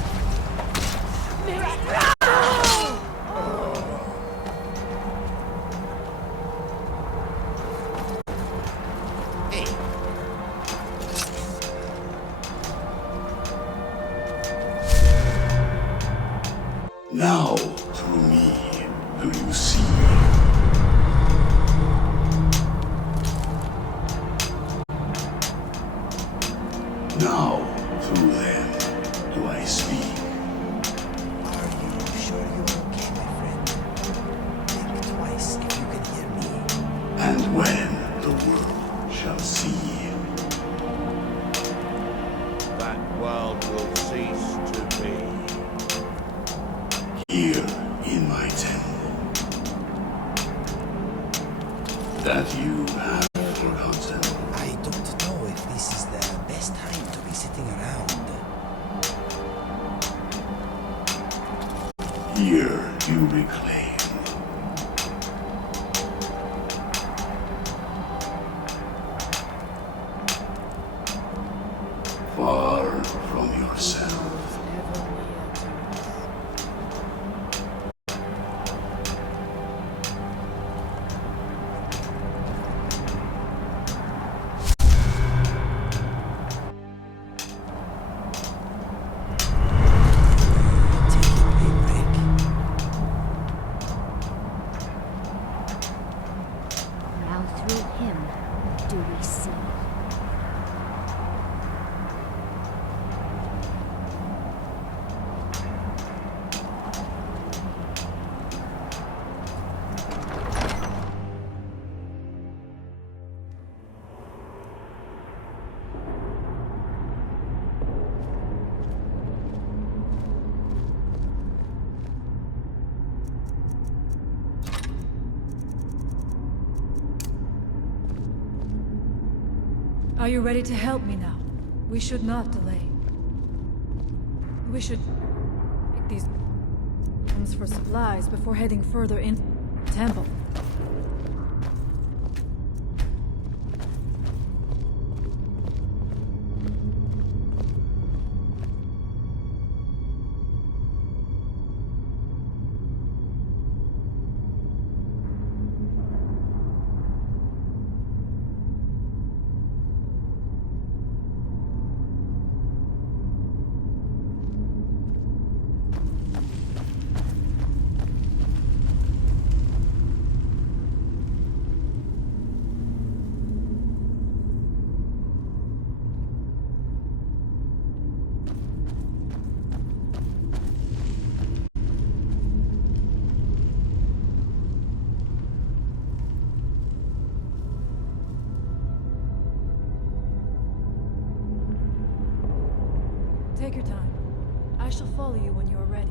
Now, through me, do you see? Now, through them, do I speak? Are you sure you're okay, my friend? Think twice if you can hear me. And when the world shall see, That world will cease to be. here in my temple, that you have forgotten. I don't know if this is the best time to be sitting around. Here you reclaim. Far from yourself. Taking a break. Now through him do we see. Are you ready to help me now? We should not delay. We should take these rooms for supplies before heading further in the temple. Take your time. I shall follow you when you are ready.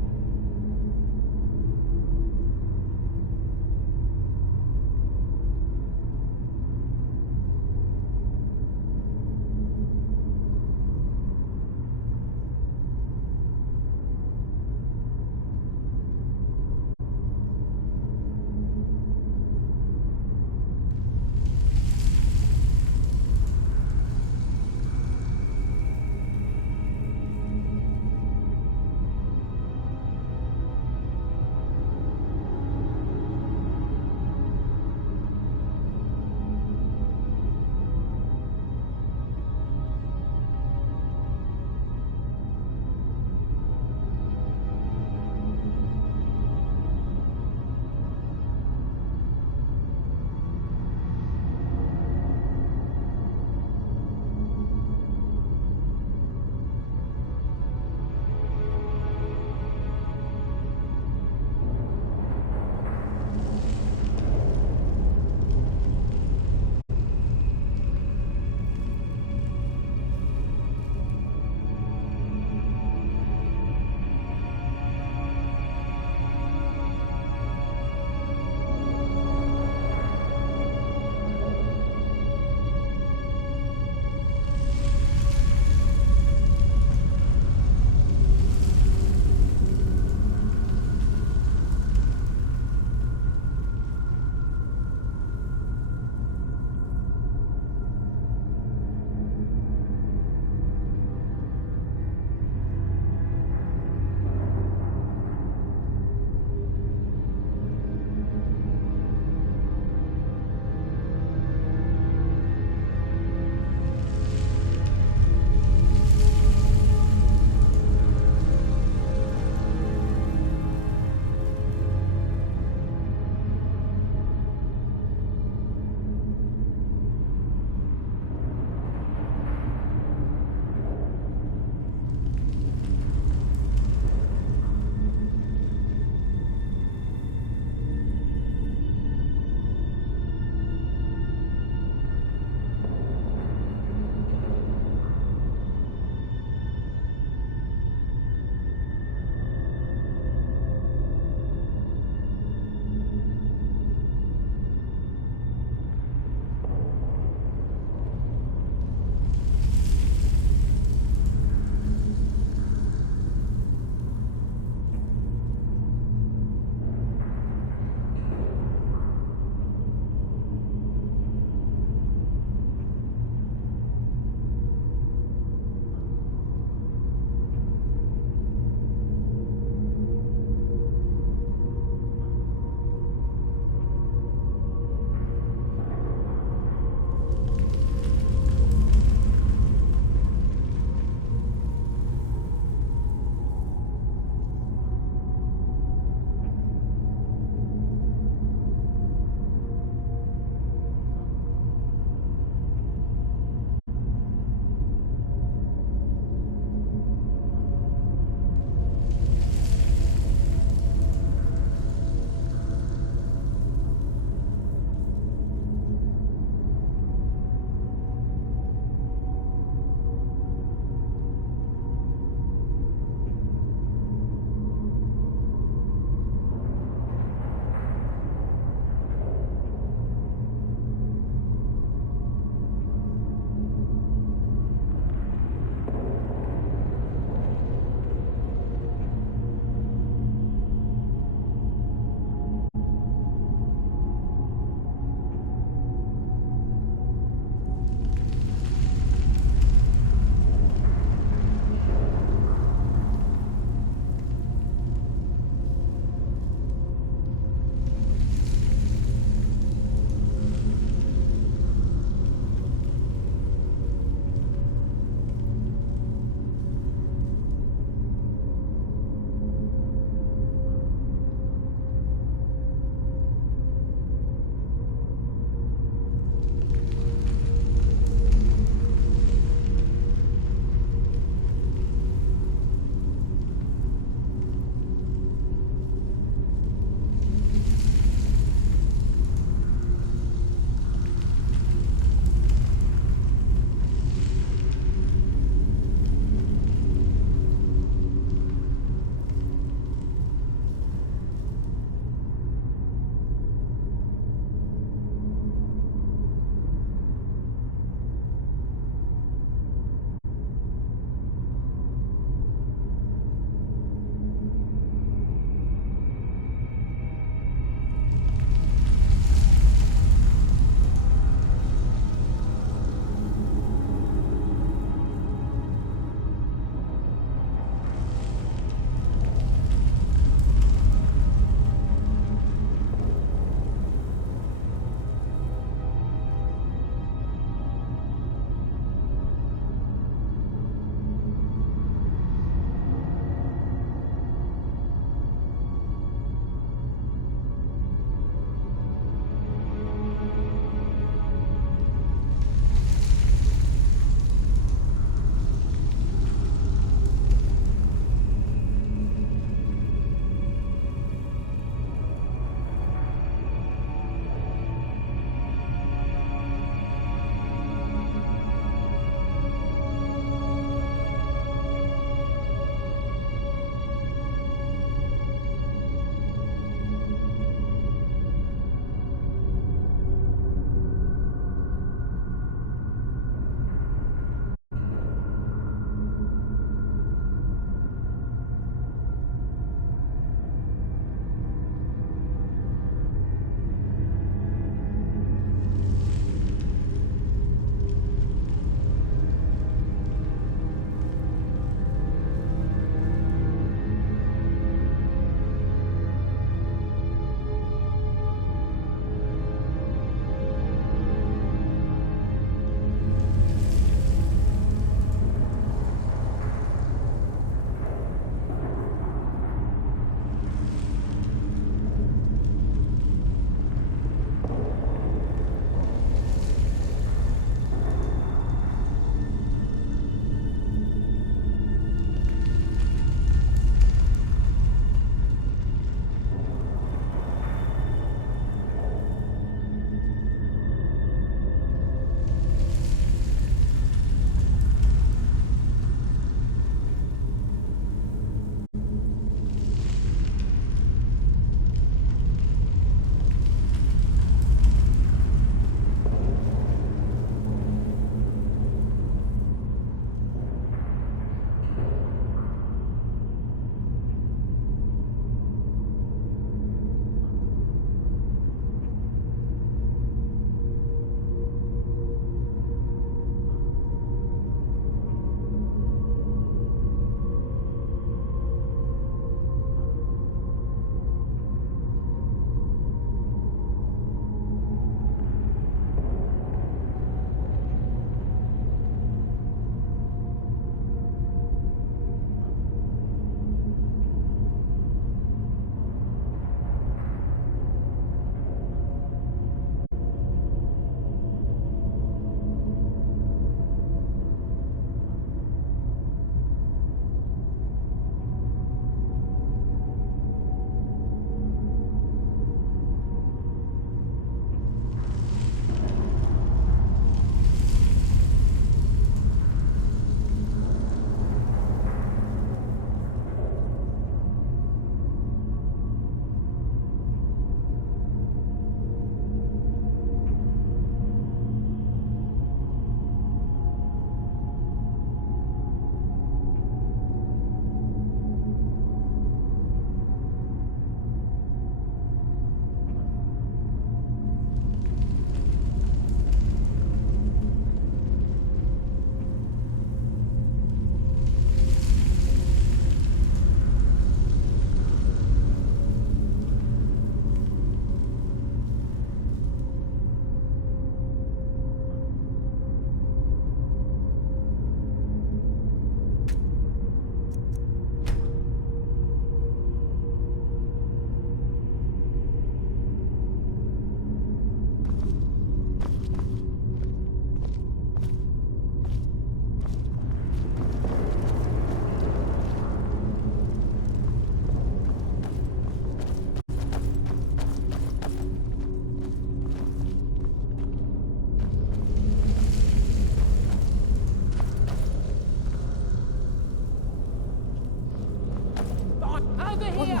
over here!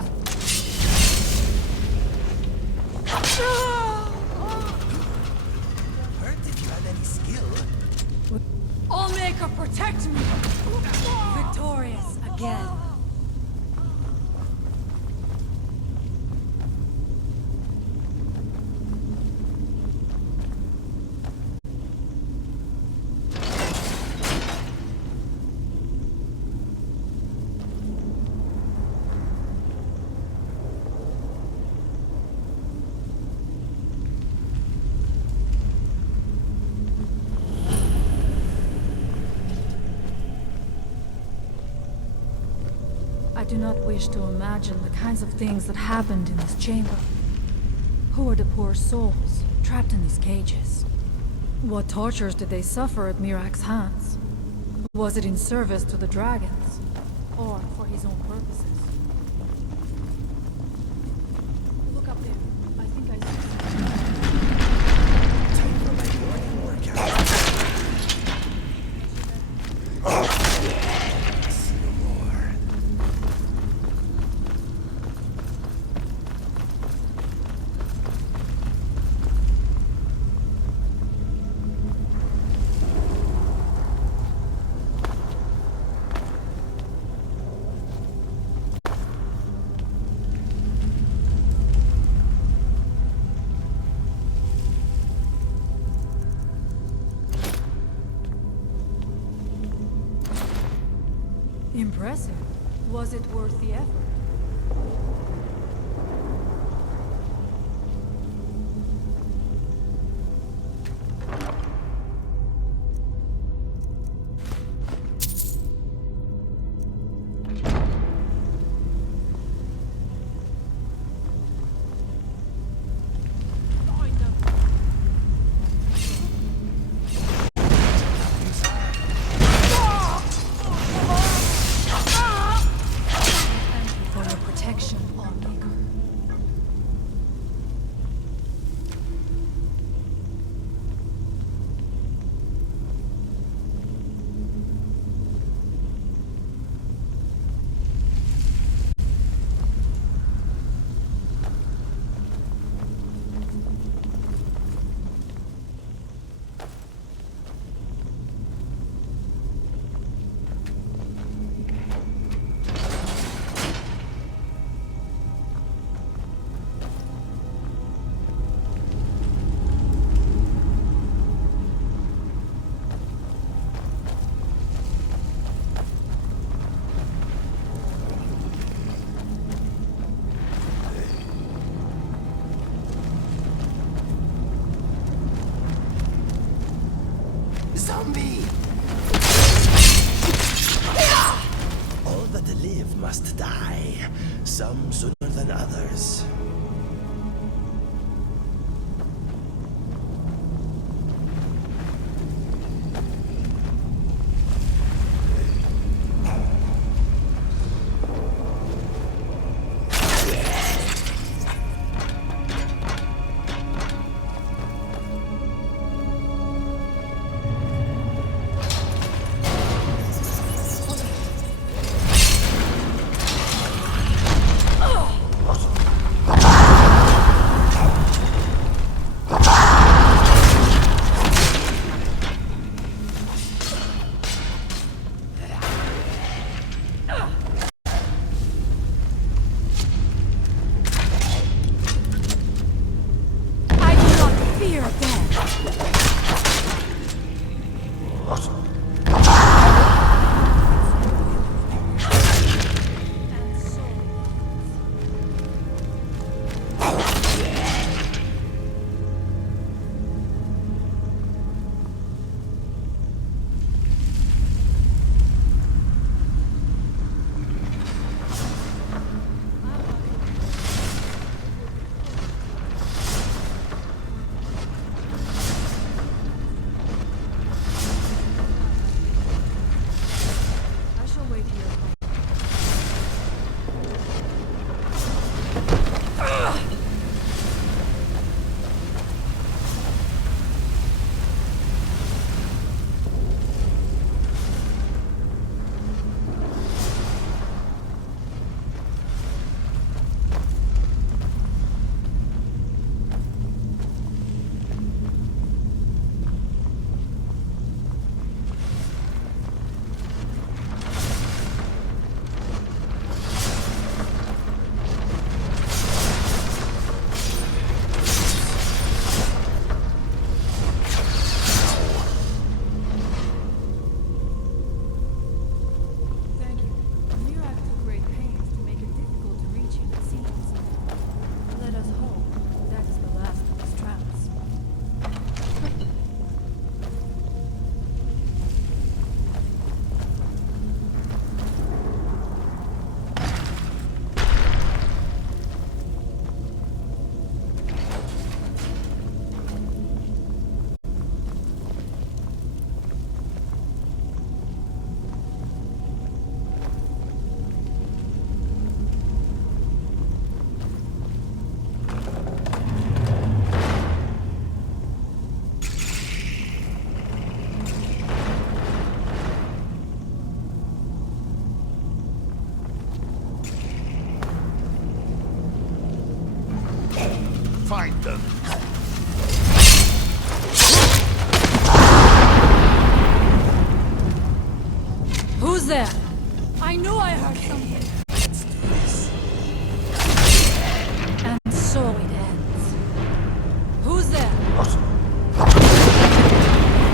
Hurt if you had any skill. Allmaker, protect me! Victorious again. I do not wish to imagine the kinds of things that happened in this chamber. Who are the poor souls trapped in these cages? What tortures did they suffer at Mirak's hands? Was it in service to the dragons, or for his own purposes? Look up there. I think I see something. Time for my morning workout. See no more. Impressive. Was it worth the effort? Thank you for your protection, Allmaker. Zombie! All that live must die, some sooner than others. find them. Who's there? I knew I heard something. And so it ends. Who's there?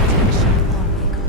Attention, lawmaker.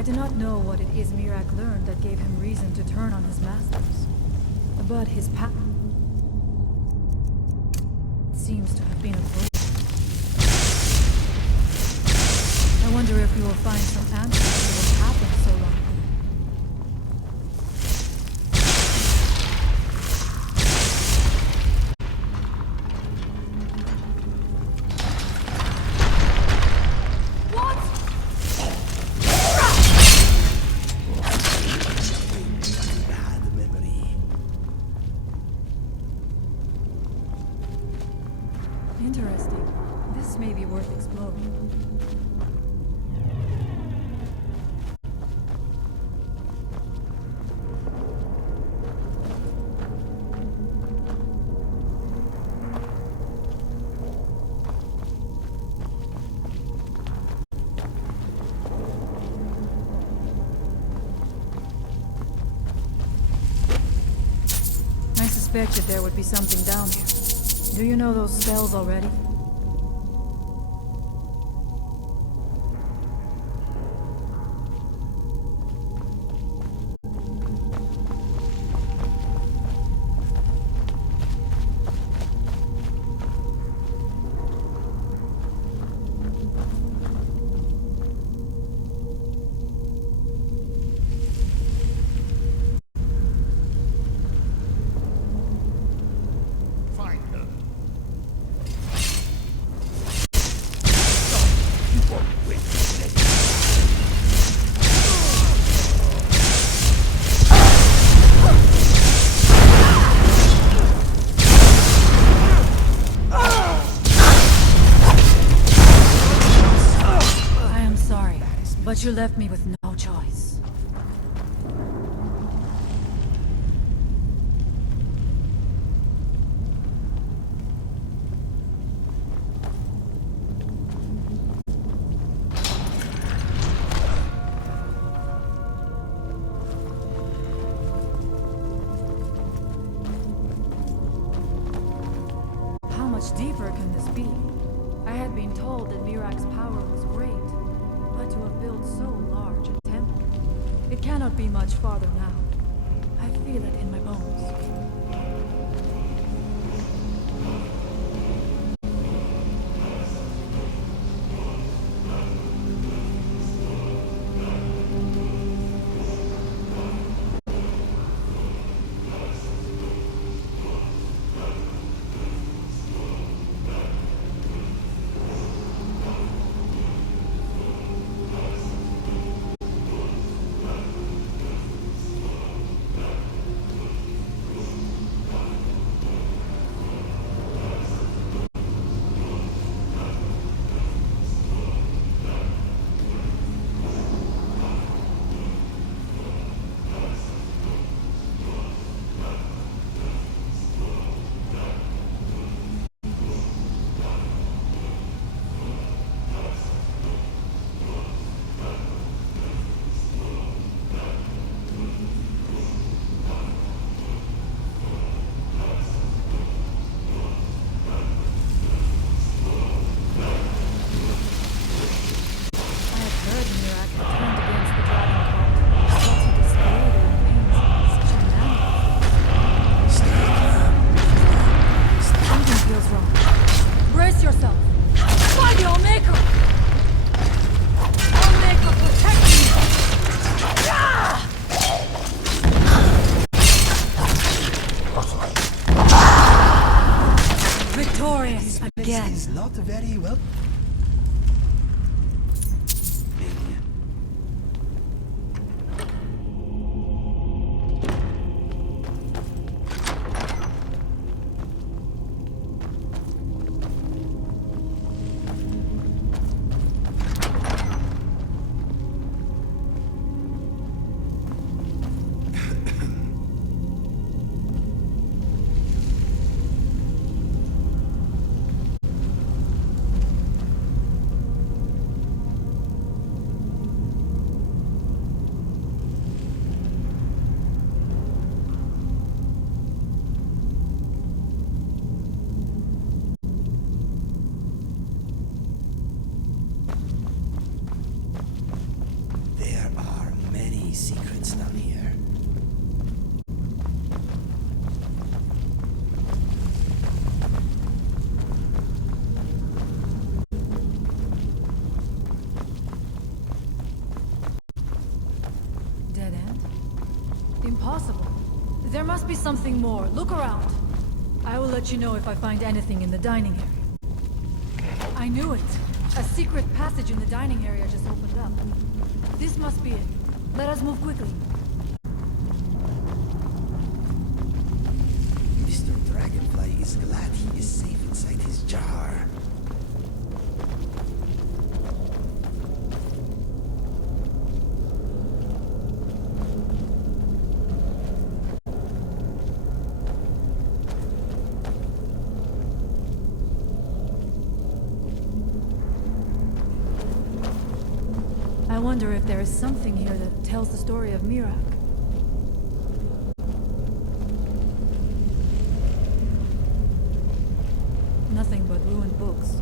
I do not know what it is Mirak learned that gave him reason to turn on his masters. But his path seems to have been a book. I wonder if we will find some answers to what happened so long ago. Bad memory. Interesting. This may be worth exploring. I suspected there would be something down here. Do you know those cells already? Find her. I am sorry, but you left me with no choice. How much deeper can this be? I had been told that Mirak's power was great, but to have built so large a temple, it cannot be much farther now. I feel it in my bones. This is not very well. many secrets down here. Dead end? Impossible. There must be something more. Look around. I will let you know if I find anything in the dining area. I knew it. A secret passage in the dining area just opened up. This must be it. Let us move quickly. Mr. Dragonfly is glad he is safe inside his jar. I wonder if there is something here that tells the story of Mirak. Nothing but ruined books.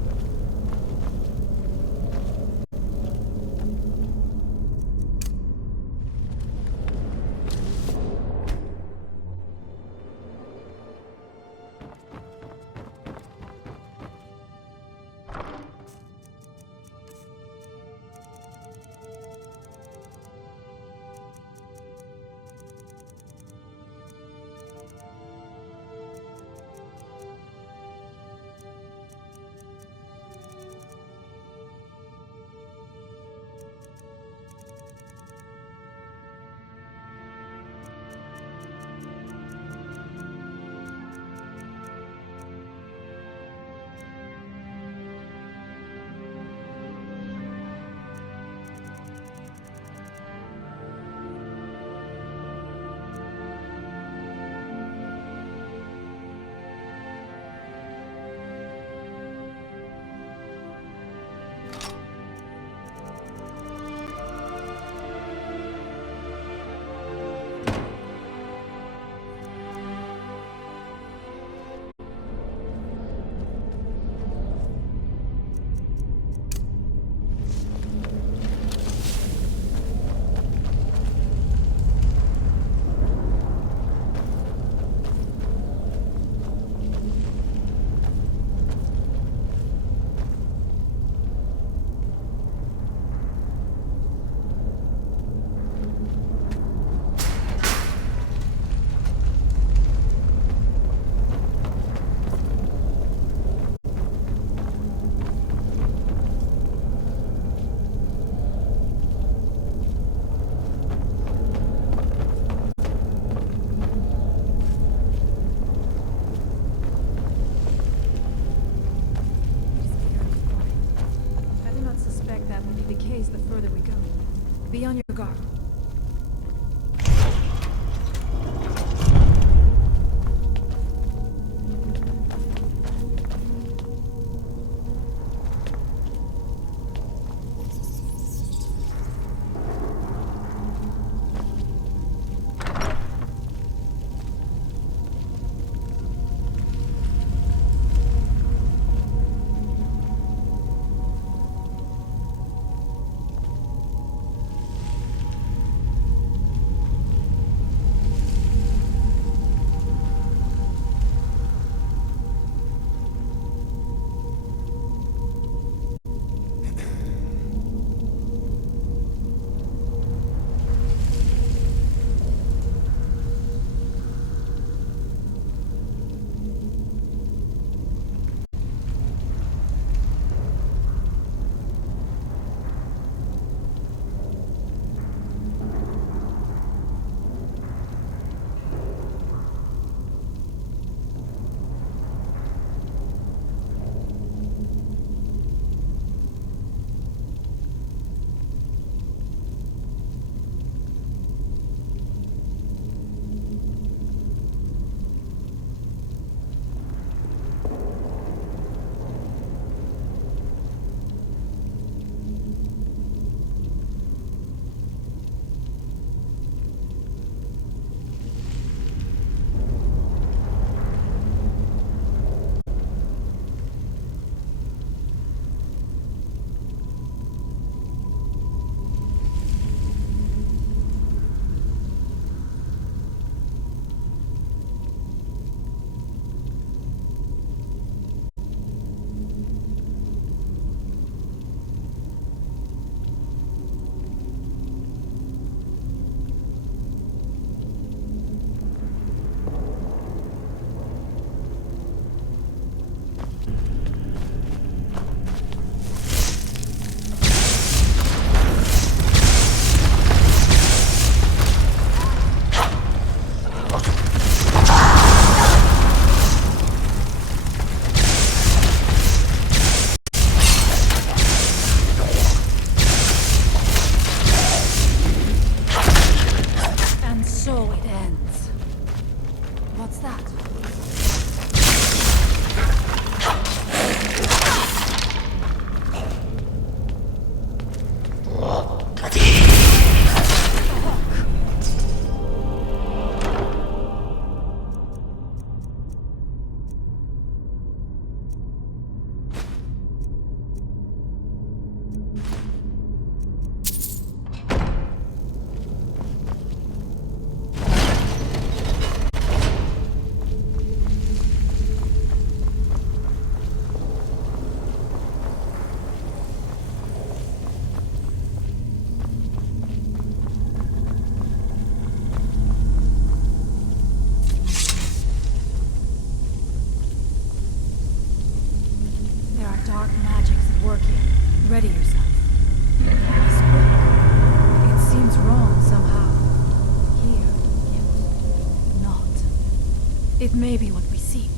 It may be what we seek.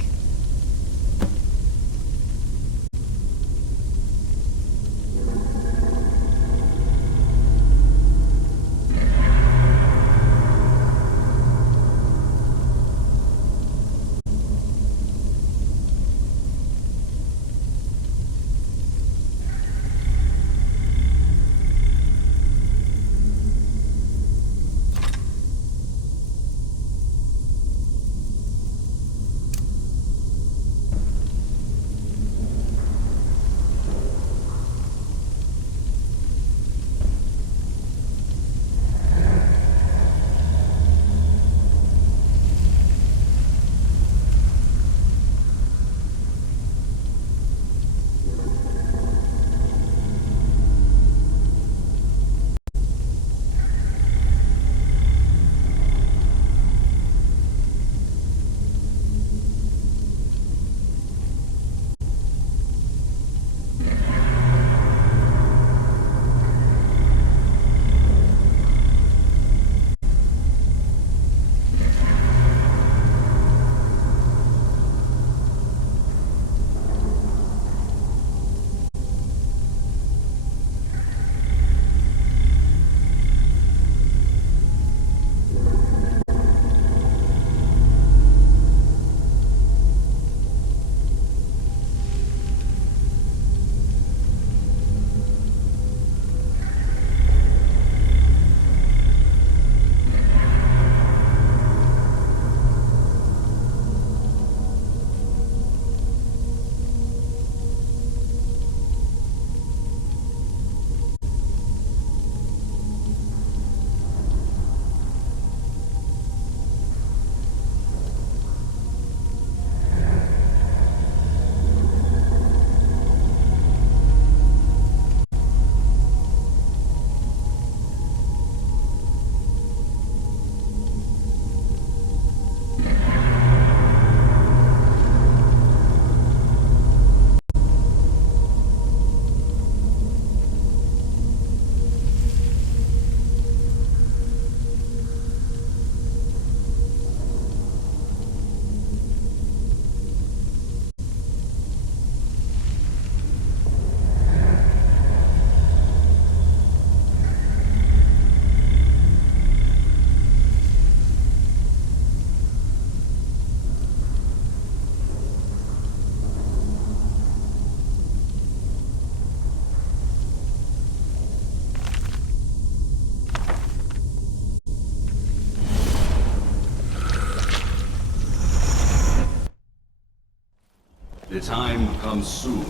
The time comes soon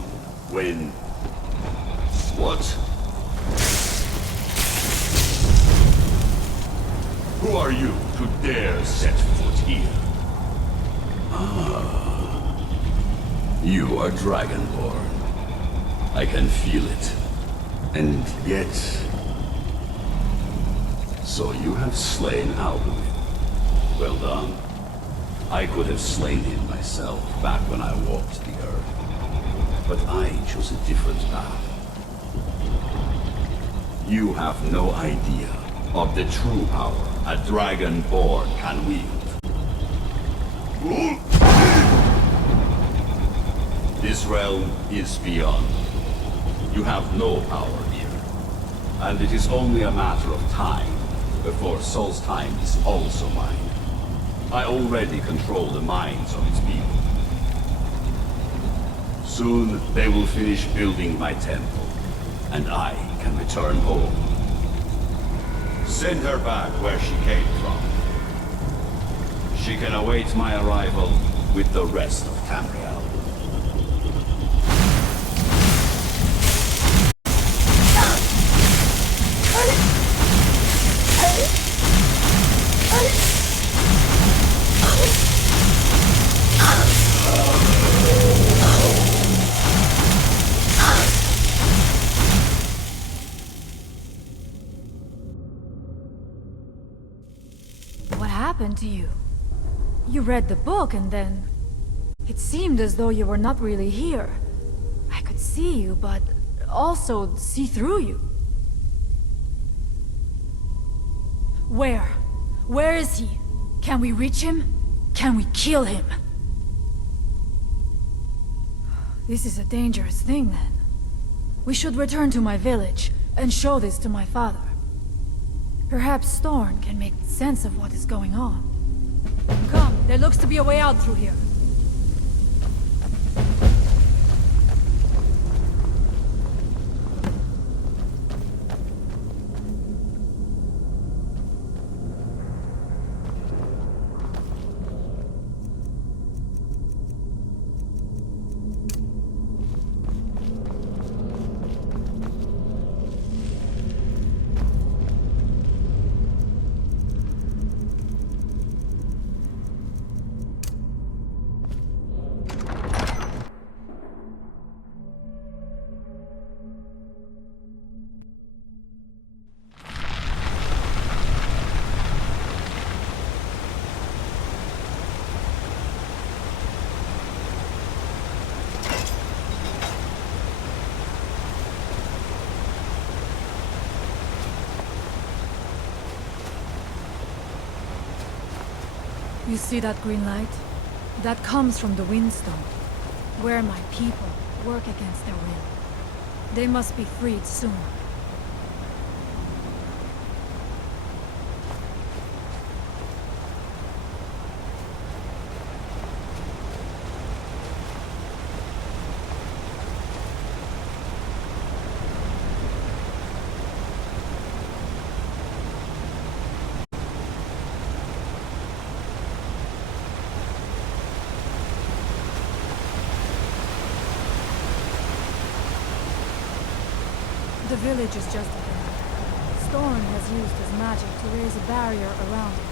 when... What? Who are you to dare set foot here? You are Dragonborn. I can feel it. And yet... So you have slain Alduin. Well done. I could have slain him myself back when I walked the earth. But I chose a different path. You have no idea of the true power a Dragonborn can wield. This realm is beyond. You have no power here. And it is only a matter of time before Solstheim is also mine. I already control the minds of its people. Soon they will finish building my temple, and I can return home. Send her back where she came from. She can await my arrival with the rest of Tamriel. To you. You read the book and then... It seemed as though you were not really here. I could see you, but also see through you. Where? Where is he? Can we reach him? Can we kill him? This is a dangerous thing, then. We should return to my village and show this to my father. Perhaps Thorn can make sense of what is going on. Come, there looks to be a way out through here. You see that green light? That comes from the Windstone, where my people work against their will. They must be freed soon. The village is just ahead. Storm has used his magic to raise a barrier around it,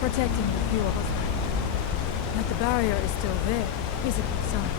protecting the few of us left. But the barrier is still there, is a good sign.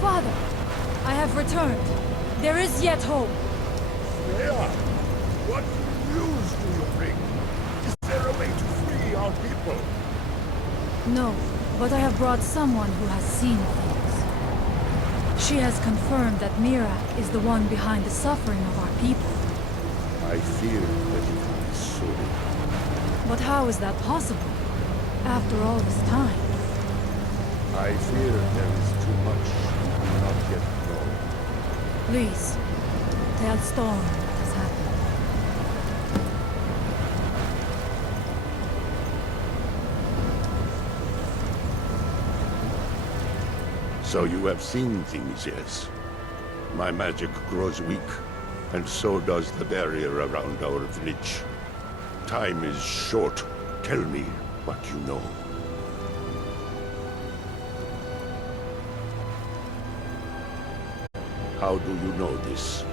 Father, I have returned. There is yet hope. Freya, what news do you bring? Is there a way to free our people? No, but I have brought someone who has seen things. She has confirmed that Mira is the one behind the suffering of our people. I fear that it is so. But how is that possible? After all this time? I fear there is too much we do not yet know. Please, tell Storm what has happened. So you have seen things, yes? My magic grows weak, and so does the barrier around our village. Time is short. Tell me what you know. How do you know this?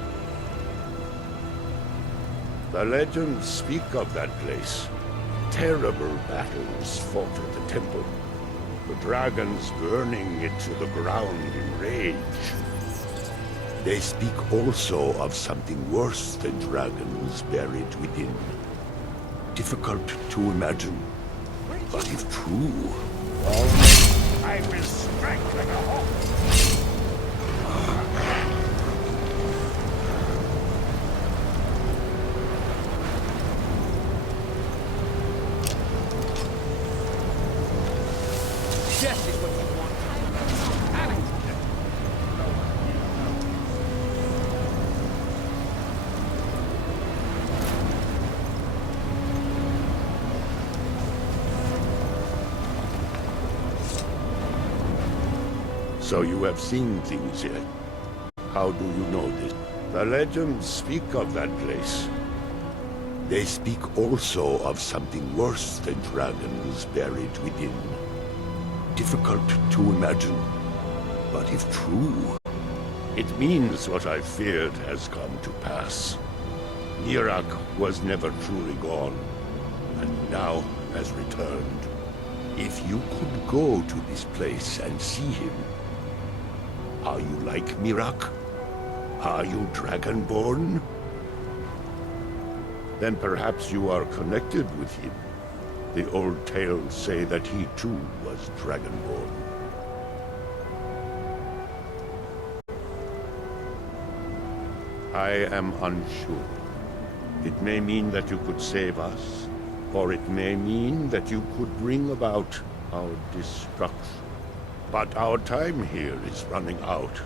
The legends speak of that place. Terrible battles fought at the temple. The dragons burning it to the ground in rage. They speak also of something worse than dragons buried within. Difficult to imagine, but if true... I will strike like a hawk! Death is what you want. So you have seen things here. How do you know this? The legends speak of that place. They speak also of something worse than dragons buried within. Difficult to imagine, but if true, it means what I feared has come to pass. Mirak was never truly gone, and now has returned. If you could go to this place and see him, are you like Mirak? Are you Dragonborn? Then perhaps you are connected with him. The old tales say that he too was Dragonborn. I am unsure. It may mean that you could save us, or it may mean that you could bring about our destruction. But our time here is running out.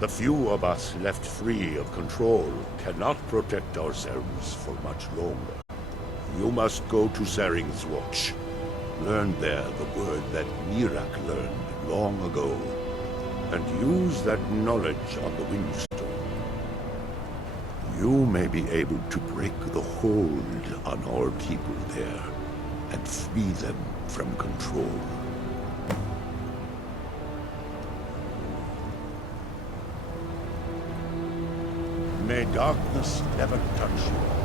The few of us left free of control cannot protect ourselves for much longer. You must go to Saring's Watch. Learn there the word that Mirak learned long ago, and use that knowledge on the Windstone. You may be able to break the hold on our people there, and free them from control. May darkness never touch you.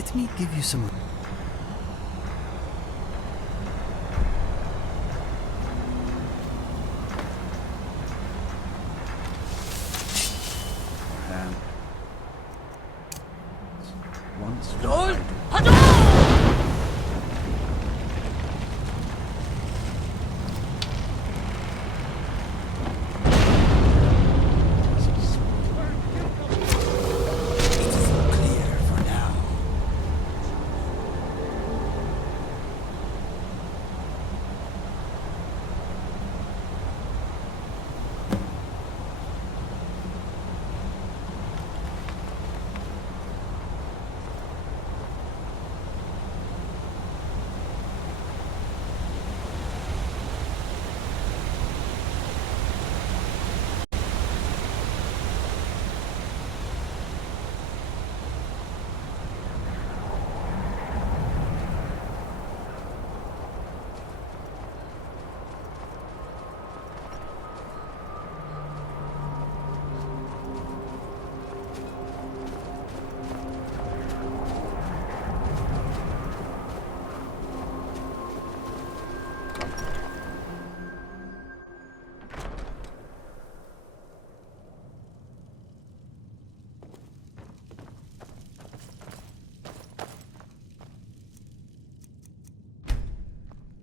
let me give you some...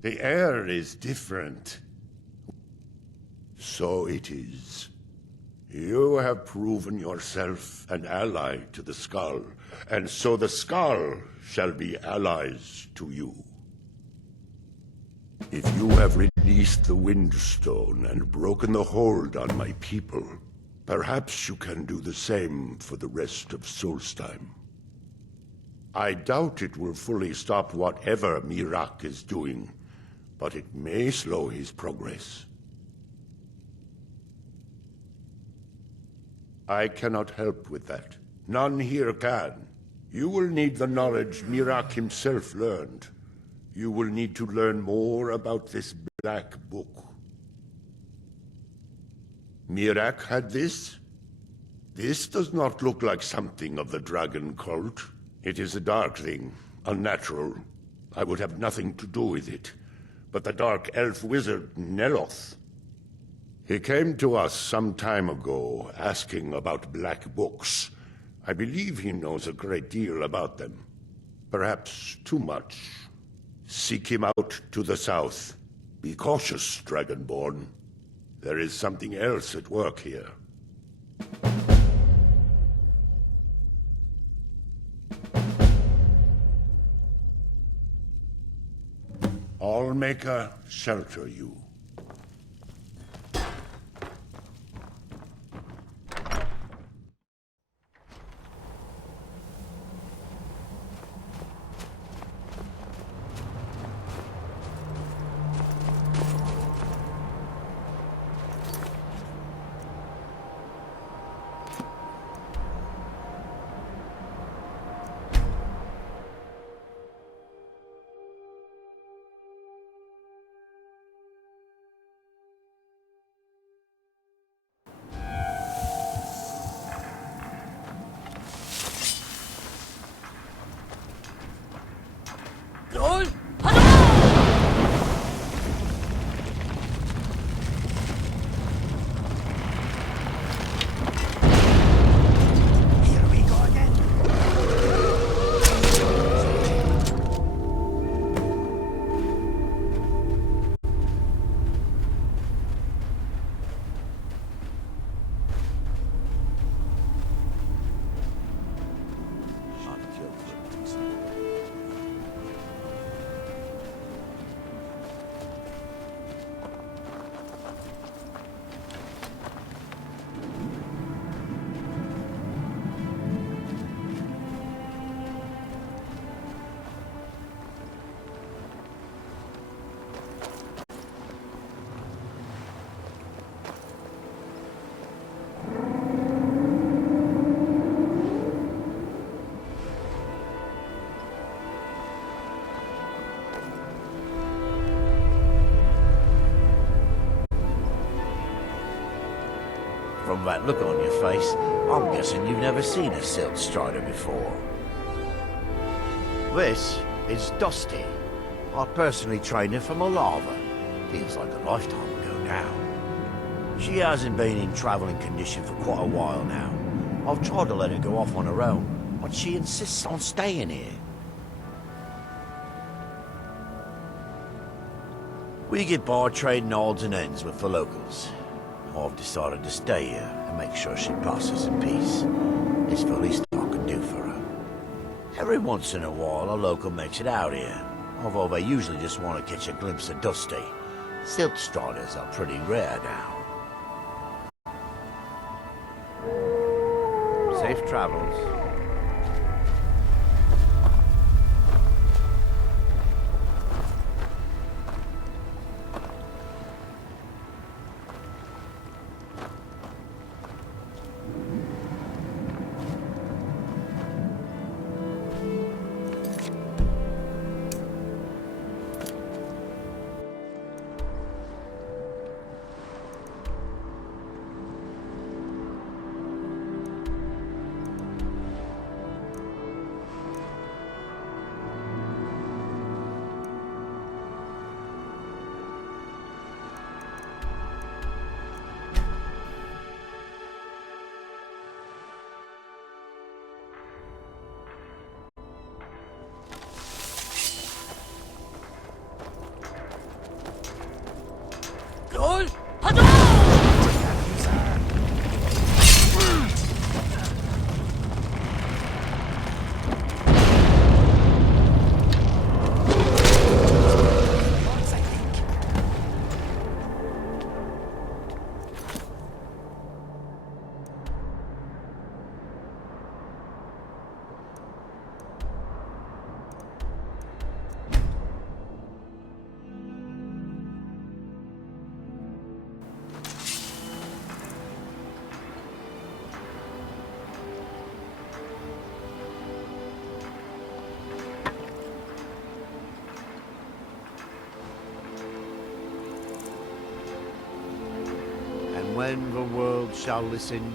The air is different. So it is. You have proven yourself an ally to the Skull, and so the Skull shall be allies to you. If you have released the Windstone and broken the hold on my people, perhaps you can do the same for the rest of Solstheim. I doubt it will fully stop whatever Miraak is doing, but it may slow his progress. I cannot help with that. None here can. You will need the knowledge Miraak himself learned. You will need to learn more about this Black Book. Miraak had this? This does not look like something of the Dragon Cult. It is a dark thing, unnatural. I would have nothing to do with it. But the Dark Elf wizard, Neloth. He came to us some time ago, asking about Black Books. I believe he knows a great deal about them. Perhaps too much. Seek him out to the south. Be cautious, Dragonborn. There is something else at work here. Allmaker shelter you. From that look on your face, I'm guessing you've never seen a Silt Strider before. this is Dusty. I personally trained her from a lava. Feels like a lifetime ago now. She hasn't been in traveling condition for quite a while now. I've tried to let her go off on her own, but she insists on staying here. We get by trading odds and ends with the locals. I've decided to stay here and make sure she passes in peace. It's the least I can do for her. Every once in a while, a local makes it out here, although they usually just want to catch a glimpse of Dusty. Silt striders are pretty rare now. Safe travels. When the world shall listen